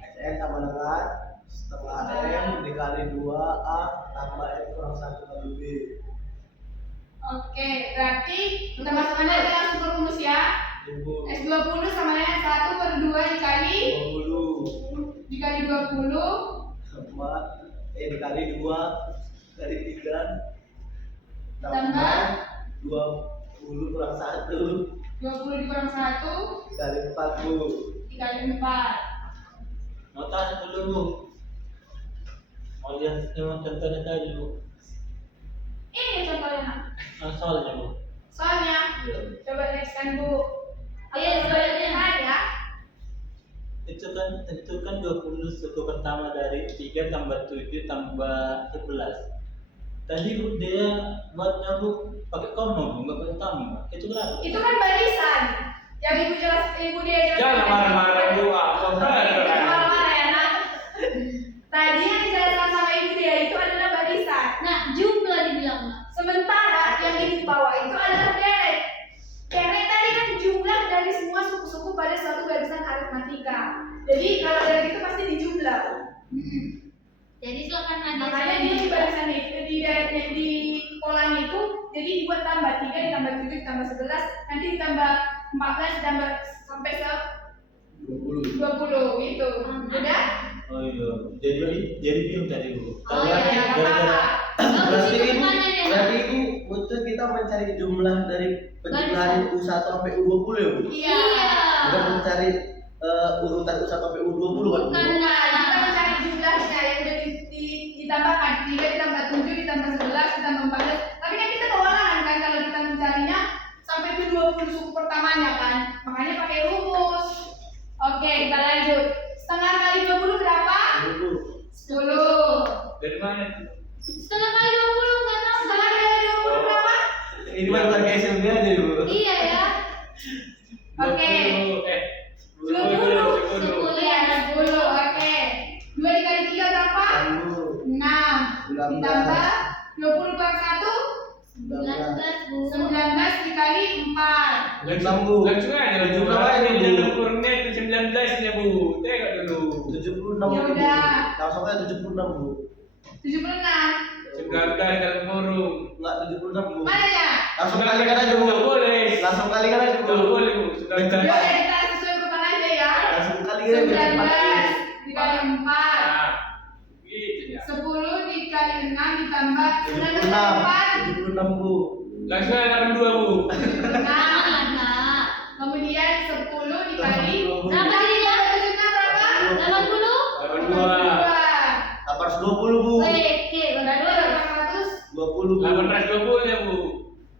ASN sama dengan setengah N dikali 2A tambah N kurang 1 kali B. Oke, berarti kita masukkan aja langsung ke rumus ya. S20 sama dengan 1/2 dikali 20 sama dikali 2 kali 3 tambah 20 kurang 1 20 dikurang 1 kali 4 Bu. dikali 4. Mau tanya dulu. Mau lihat contohnya tadi Bu. Ini contohnya. Soalnya Bu. Soalnya Iya. coba next kan Bu. Iya, soalnya. Ada. Itu kan 20 suku pertama dari 3 tambah 7 tambah 11. Tadi Bu dia buatnya Bu pakai koma Bu, nggak pakai tambah. Itu berapa? Itu kan barisan. Yang ibu dia jelaskan. Jangan marah-marah Bu, apa Jangan marah-marah ya nak. Tadi yang dijelaskan sama ibu dia itu adalah barisan. Nah, jumlah dibilang Mak. Sementara yang di bawah itu adalah deret. Deret tadi kan jumlah dari semua suku-suku pada suatu barisan aritmatika. Jadi kalau deret itu pasti dijumlah. Jadi silakan Nadia. Makanya dia di barisan itu di deretnya di kolam itu jadi dibuat tambah 3 ditambah 7 ditambah 11 nanti ditambah 14 ditambah sampai ke 20 itu. Udah? Oh iya. Jadi bingung tadi Bu. Oh iya, nggak Gara-gara Bagus Berarti itu ibu, mana ya? berarti ibu butuh kita mencari jumlah dari penjumlahan U1 sampai U20 ya Bu? Iya. Bukan mencari urutan U1 sampai U20 kan Bu? Bukan. Nah, kita mencari jumlahnya yang udah ditambahkan 3 ditambah 7 ditambah 11 ditambah 14. Tapi kan kita kewalahan kan kalau kita mencarinya sampai ke 20 suku pertamanya kan. Makanya pakai rumus. Oke, kita lanjut. Setengah kali 20 berapa? 10. Dari mana? Setengah kali 20 nggak tahu. Setengah kali 20 berapa? Ini baru pakai SMB aja Bu. Iya ya. Oke. 10 Iya, 10. Oke. 2 dikali 3 berapa? 6. Ditambah 20 kurang 1? 19 Bu. 19 dikali 4. Langsung Bu. Langsung aja jumlah Langsung, Bu. dalam kurungnya itu 19-nya Bu. Tengok dulu. 76 Ya Bu. udah. Langsung aja 76 Bu. 76. 19 dalam kurung. Enggak 76 Bu. Mana ya? Langsung kalikan aja Bu. Nggak boleh. Langsung kalikan aja Bu. Nggak boleh Bu. Ya 19. udah kita sesuai urutan aja ya. Langsung kalikan aja biar cepat. 19 dikali 4. Nah, gitu ya. 10 dikali 6 ditambah 19 76. kali 76 Bu. Langsung aja 82 Bu. 4. 6. Nah, Kemudian 10 dikali berapa jadinya? 76 berapa? 80? 82. 820 Bu. Oke, Berarti berapa? 20 Bu. 1820 ya Bu.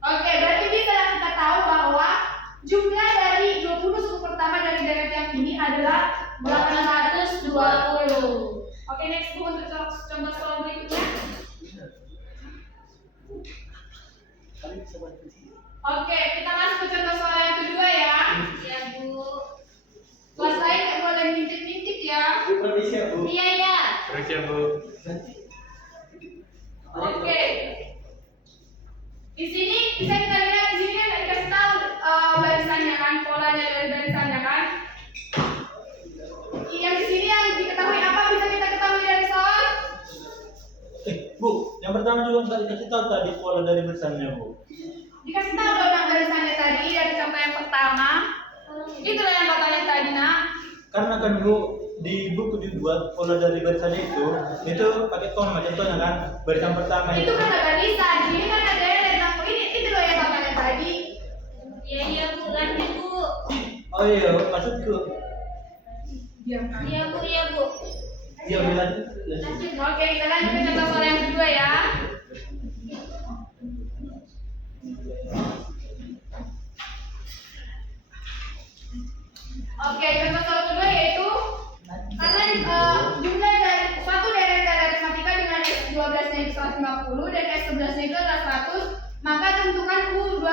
Oke, berarti bisa kita tahu bahwa jumlah dari 20 suku pertama dari deret yang ini adalah 820. Oke, next Bu untuk contoh soal berikutnya. Kali bisa bantu sih. Oke, kita masuk ke contoh soal yang kedua ya. Ya Bu. Kelas lain nggak boleh ngintip-ngintip ya. Bu permisi ya Bu. Iya ya. Terus ya Bu. Oke. Di sini bisa kita lihat di sini kan dikasih tahu barisannya kan, polanya dari barisannya kan. Yang di sini yang diketahui apa bisa kita ketahui dari soal? Bu, yang pertama juga nggak dikasih tahu tadi pola dari barisannya Bu. Dikasih tahu dong yang barisannya tadi dari contoh yang pertama. Itulah yang katanya tadi nak. Karena kan Bu di buku dibuat pola dari barisan itu pakai koma contohnya kan barisan pertama Itu kan ada barisan, ini kan ada yang ini itu loh yang katanya tadi. Iya iya Bu, lanjut Bu. Oh iya maksudku Diam. Iya Bu, iya Bu. dia bilang Lanjut. Oke, kita lanjut ke contoh soal yang kedua ya. Oke, contoh soal kedua yaitu karena jumlah dari suatu deret dari aritmatika dengan S12-nya itu 150 dan S11-nya itu adalah 100, maka tentukan U12.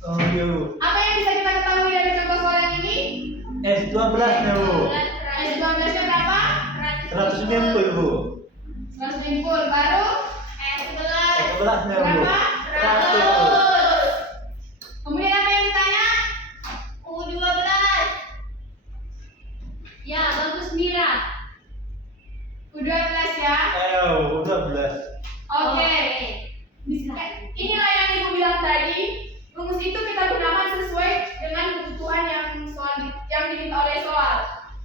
oh iya Bu Apa yang bisa kita ketahui dari contoh soal yang ini? S12 nya Bu S12-nya berapa? 190 Bu 150, baru S11. S11 nya Bu berapa? 100 Kemudian apa yang ditanya? U12. Ya, bagus Mira. U12 ya. ayo 12 Oke. Inilah yang Ibu bilang tadi. Rumus itu kita gunakan sesuai dengan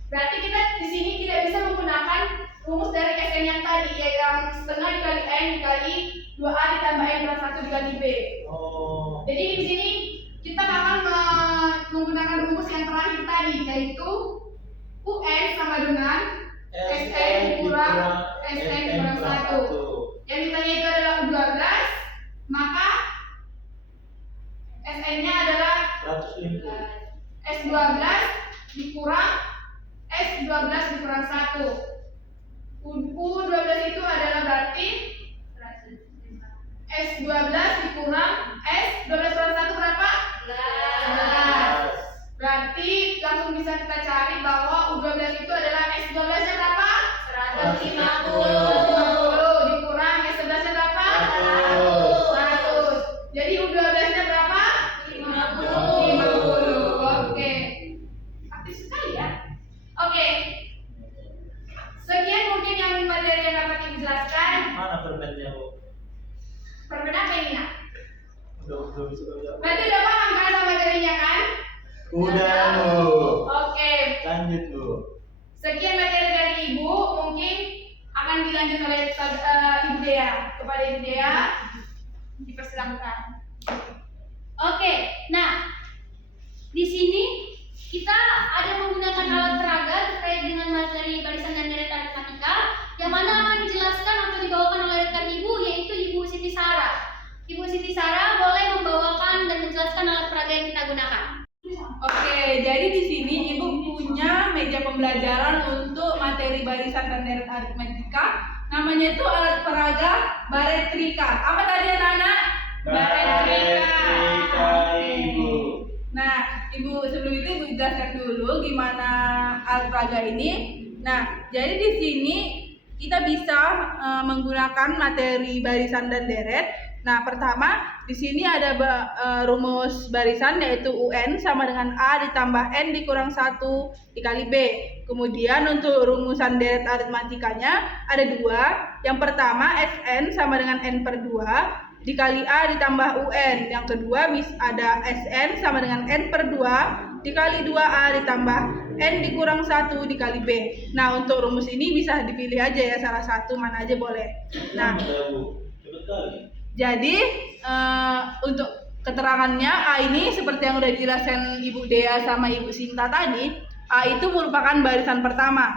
Berarti kita di sini tidak bisa menggunakan rumus dari SN yang tadi, yaitu yang setengah dikali N dikali 2A ditambah N plus 1 dikali B. Oh. Jadi di sini kita akan menggunakan rumus yang terakhir tadi, yaitu UN sama dengan SN kurang SN kurang 1. Yang ditanya itu adalah U12, maka SN-nya adalah 150. S12 dikurang S12 dikurang 1. U12 itu adalah berarti S12 dikurang S12 kurang 1 berapa? 11. Berarti langsung bisa kita cari bahwa U12 itu adalah S12 nya berapa? 150 dikurang S11 nya berapa? 100. Jadi U12 nya berapa? 50. Oke. Aktif sekali ya. Oke. Sekian mungkin yang materi yang dapat dijelaskan. Mana permennya, Bu? Permen apa ini, Nak? Udah bisa jawab. Berarti udah paham kan sama materinya kan? Udah, Bu. Oke. Lanjut, Bu. Sekian materi dari Ibu, mungkin akan dilanjut oleh Ibu Dea. Kepada Ibu Dea, dipersilakan. Oke, nah di sini kita ada menggunakan alat peraga terkait dengan materi barisan dan deret aritmatika yang mana akan dijelaskan atau dibawakan oleh rekan Ibu, yaitu Ibu Siti Sarah. Ibu Siti Sarah boleh membawakan dan menjelaskan alat peraga yang kita gunakan. Oke, jadi di sini Ibu punya meja pembelajaran untuk materi barisan dan deret aritmatika. Namanya itu alat peraga baretrika. Apa tadi anak-anak? Baretrika, Ibu. Nah, Ibu sebelum itu Ibu jelaskan dulu gimana alat peraga ini. Nah, jadi di sini kita bisa menggunakan materi barisan dan deret. Nah, pertama di sini ada rumus barisan yaitu UN sama dengan A ditambah N dikurang 1 dikali B. Kemudian untuk rumusan deret aritmatikanya ada dua. Yang pertama SN sama dengan N per 2 dikali A ditambah UN. Yang kedua ada SN sama dengan N per 2 dikali 2A ditambah N dikurang 1 dikali B. Nah, untuk rumus ini bisa dipilih aja ya, salah satu mana aja boleh. Nah, Bu. Cepet kali. jadi untuk keterangannya A ini seperti yang udah dijelaskan Ibu Dea sama Ibu Sinta tadi, A itu merupakan barisan pertama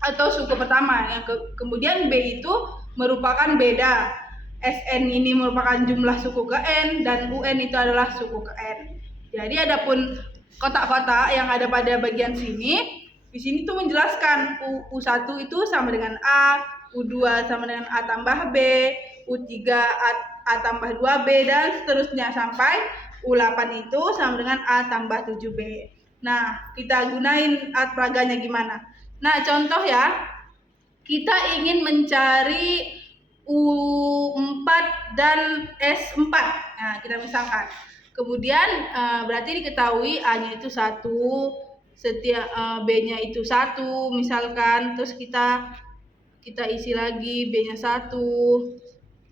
atau suku pertama. Kemudian B itu merupakan beda. SN ini merupakan jumlah suku ke N dan UN itu adalah suku ke N. Jadi adapun kotak-kotak yang ada pada bagian sini, di sini tuh menjelaskan U1 itu sama dengan A, U2 sama dengan A tambah B, U3 A tambah 2B dan seterusnya sampai U8 itu sama dengan A tambah 7B. Nah, kita gunain alat peraganya gimana? Nah, contoh ya, kita ingin mencari U4 dan S4. Nah, kita misalkan. Kemudian berarti diketahui A-nya itu 1, B-nya itu 1 misalkan, terus kita isi lagi B-nya 1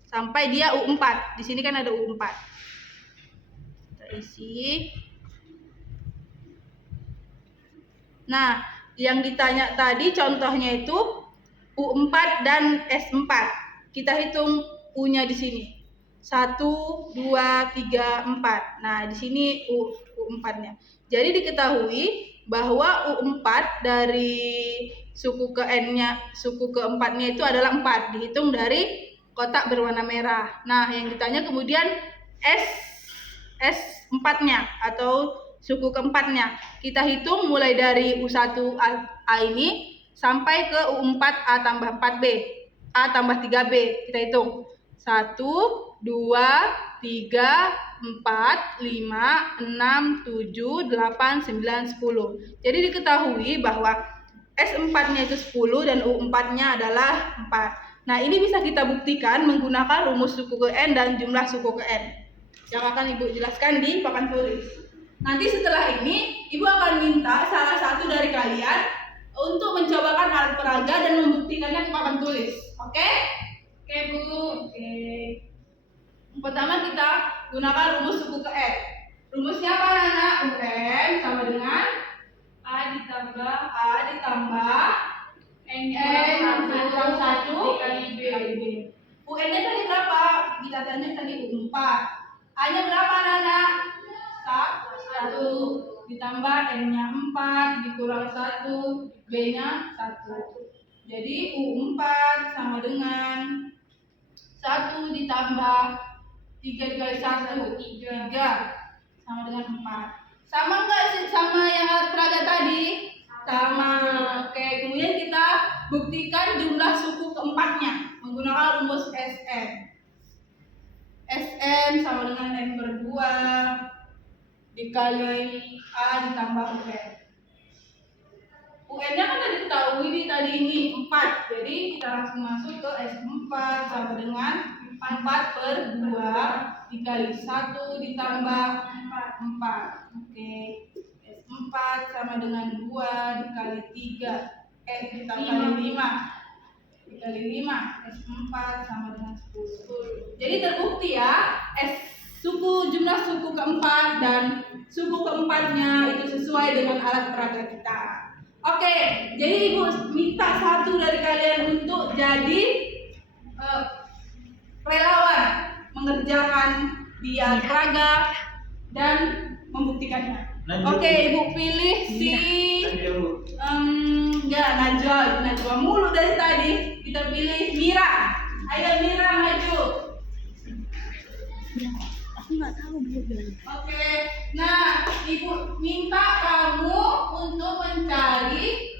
sampai dia U4. Di sini kan ada U4. Kita isi. Nah, yang ditanya tadi contohnya itu U4 dan S4. Kita hitung U-nya di sini. 1, 2, 3, 4. Nah, di sini U4-nya. Jadi diketahui bahwa U4 dari suku ke N-nya, suku keempatnya itu adalah 4. Dihitung dari kotak berwarna merah. Nah, yang ditanya kemudian S4-nya atau suku keempatnya. Kita hitung mulai dari U1 A ini sampai ke U4 A tambah 4B. A tambah 3B. Kita hitung. 1, 2, 3, 4, 5, 6, 7, 8, 9, 10. Jadi diketahui bahwa S4-nya itu 10 dan U4-nya adalah 4. Nah, ini bisa kita buktikan menggunakan rumus suku ke N dan jumlah suku ke N yang akan Ibu jelaskan di papan tulis. Nanti setelah ini, Ibu akan minta salah satu dari kalian untuk mencobakan alat peraga dan membuktikannya ke papan tulis. Oke? Oke, Bu. Oke. Pertama kita gunakan rumus suku ke N. Rumusnya apa, anak? UN sama dengan A ditambah ditambah A ditambah N N kurang 1 dikali B. dikali B. UN-nya tadi berapa? Kita tanya tadi U4. A-nya berapa anak-anak? 1 ditambah N-nya 4 dikurang 1, B-nya 1. Jadi U4 sama dengan 1 ditambah 3 dikali 1, 3 sama dengan 4. Sama enggak sih sama yang alat peraga tadi? Sama. Oke, kemudian kita buktikan jumlah suku keempatnya menggunakan rumus SN. SN sama dengan N per 2 dikali A ditambah UN. UN-nya kan tadi diketahui di tadi ini 4. Jadi kita langsung masuk ke S4 sama dengan 4 per 2 dikali 1 ditambah 4. Oke. S4 sama dengan 2 dikali 3. Ditambah 5 dikali 5. S4 sama dengan 10. Jadi terbukti ya, jumlah suku keempat dan suku keempatnya itu sesuai dengan alat peraga kita. Oke, jadi Ibu minta satu dari kalian untuk jadi relawan mengerjakan di alat peraga dan membuktikannya. Oke, Ibu pilih si Najwa mulu dari tadi. Kita pilih Mira. Ayo Mira maju. Oke, nah Ibu minta kamu untuk mencari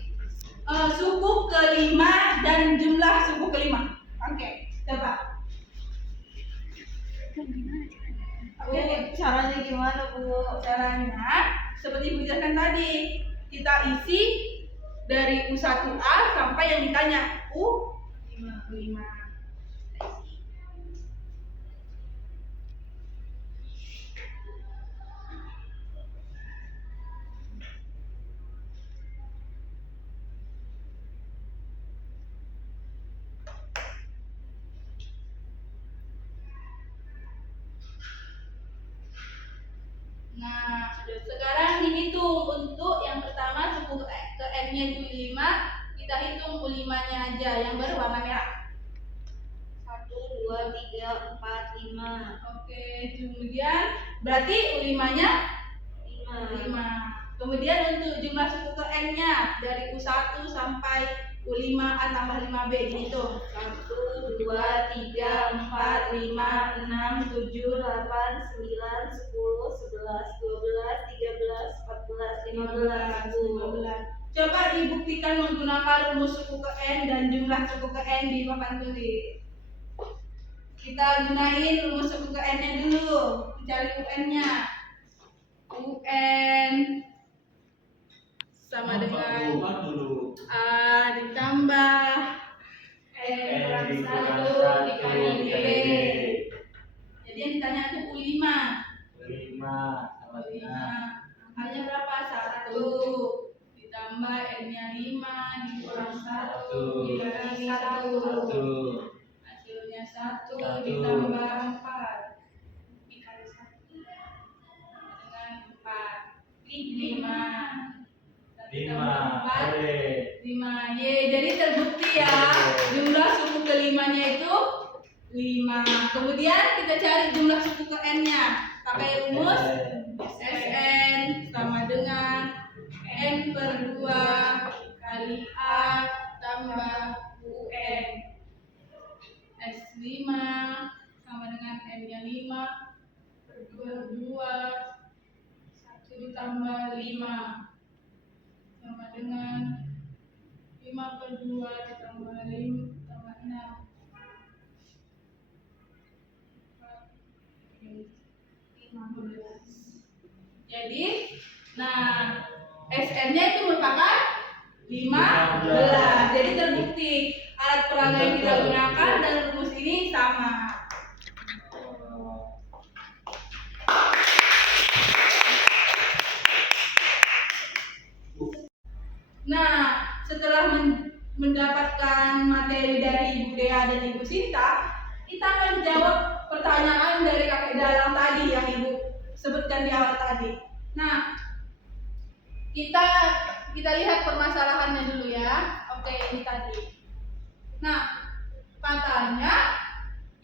suku kelima dan jumlah suku kelima. Oke, coba. Caranya gimana, Bu? Caranya seperti Ibu jelaskan tadi, kita isi dari U1A sampai yang ditanya U5. Nah, sekarang dihitung untuk yang pertama suku ke N-nya U5, kita hitung U5-nya aja yang berwarna merah. 1, 2, 3, 4, 5. Oke, kemudian berarti U5-nya 5. Kemudian untuk jumlah suku ke N-nya dari U1 sampai U5A tambah 5B dihitung. 1, 2, 3, 4, 5, 6, 7, 8, 9, 10, 11, 12, 13, 14, 15, 15. Coba dibuktikan menggunakan rumus suku ke N dan jumlah suku ke N di papan tulis. Kita gunain rumus suku ke N-nya dulu. Cari UN-nya. UN sama dengan A ditambah N kurang 1 dikali B. Jadi yang ditanya itu U5. U5 sama dengan A-nya berapa? 1 ditambah N-nya 5 dikurang 1 dikali 1. Hasilnya 1 ditambah 4 dikali 1 dengan 4. 5. 5. Jadi terbukti ya, jumlah suku kelimanya itu 5. Kemudian kita cari jumlah suku ke N-nya. Pakai rumus SN sama dengan N per 2 kali A tambah UN. S5 sama dengan N-nya 5 per 2 1 ditambah 5 sama dengan 5 per 2 ditambah 5 tambah 6. Jadi, nah SN-nya itu merupakan 15. Jadi terbukti alat peraga yang kita gunakan dan rumus ini sama. Nah, setelah mendapatkan materi dari Ibu Dea dan Ibu Sinta, kita akan jawab pertanyaan dari kakek dalang tadi yang Ibu sebutkan di awal tadi. Nah, kita kita lihat permasalahannya dulu ya. Oke, ini tadi. Nah, katanya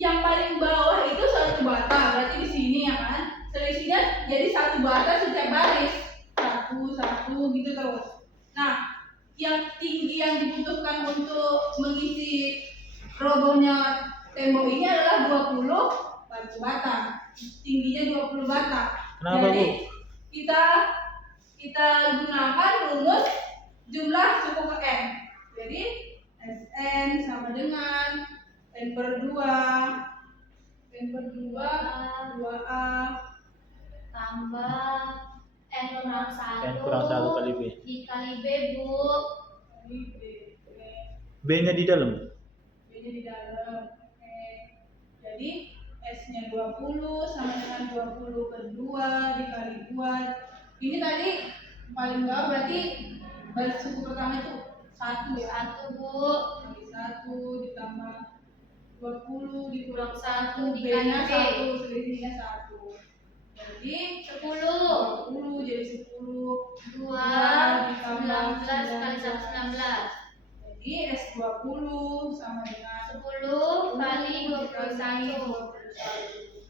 yang paling bawah itu 1 bata, berarti di sini ya kan? Selisihnya jadi 1 bata setiap baris. 1 gitu terus. Nah, yang tinggi yang dibutuhkan untuk mengisi robohnya tembok ini adalah 20 bata. Tingginya 20 bata. Kenapa, Jadi Bu? kita gunakan rumus jumlah suku ke n. Jadi Sn sama dengan n per 2 2a tambah n kurang 1 N kurang 1 kali B. dikali b, Bu. kali b. B-nya di dalam. B-nya di dalam. Oke. Jadi S-nya 20 sama dengan 20 per 2 dikali 2. Ini tadi paling bawah berarti baris suku pertama itu 1 ya. 1, Bu. Kali 1 ditambah 20 Kurang dikurang 1 1 dikali B-nya B. 1, selisihnya 1. Jadi 10. 20 jadi 10 2 ditambah 19 kali 1 19. Jadi S20 sama dengan 10 kali 21. 21.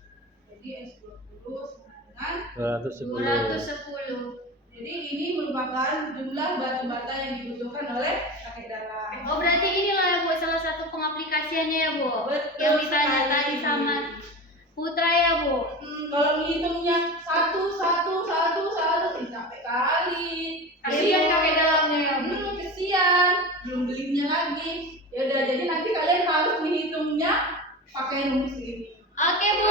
Jadi S20 sama dengan 210. 210. jadi ini merupakan jumlah batu-bata yang dibutuhkan oleh kakek dalam. Oh, berarti inilah, Bu, salah satu pengaplikasiannya ya, Bu. Betul Yang ditanya sekali. tadi sama Putra ya, Bu. Kalau ngitungnya satu capek kali. Kasihan kakek dalamnya ya, Bu. Kesian, belum belinya lagi. Ya udah, jadi nanti kalian harus menghitungnya pakai rumus ini. Oke, Bu.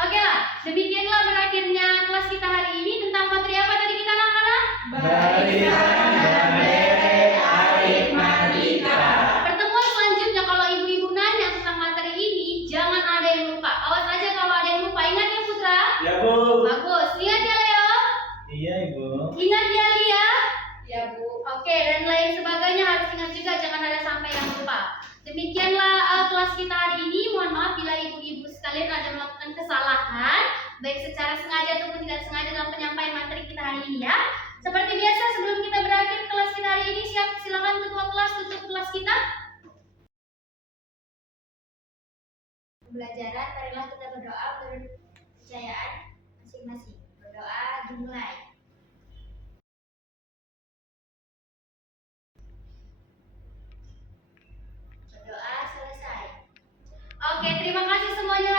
Oke lah, demikianlah berakhirnya kelas kita hari ini tentang materi apa tadi kita anak-anak? Barisan baleri aritmatika. Pertemuan selanjutnya kalau ibu-ibu nanya tentang materi ini, jangan ada yang lupa. Awas aja kalau ada yang lupa. Ingat ya, Putra? Ya, Bu. Bagus. Ingat ya, Leo? Iya, Ibu. Ingat ya, Lia? Ya, Bu. Oke, dan lain sebagainya harus ingat juga, jangan ada sampai yang lupa. Demikianlah kelas kita hari ini. Mohon maaf bila ibu-ibu sekalian ada melakukan kesalahan, baik secara sengaja ataupun tidak sengaja dalam penyampaian materi kita hari ini ya. Seperti biasa, sebelum kita berakhir kelas kita hari ini, silakan ketua kelas tutup kelas kita. Pembelajaran, marilah kita berdoa kepercayaan masing-masing. Berdoa dimulai. Berdoa selesai. Oke, terima kasih semuanya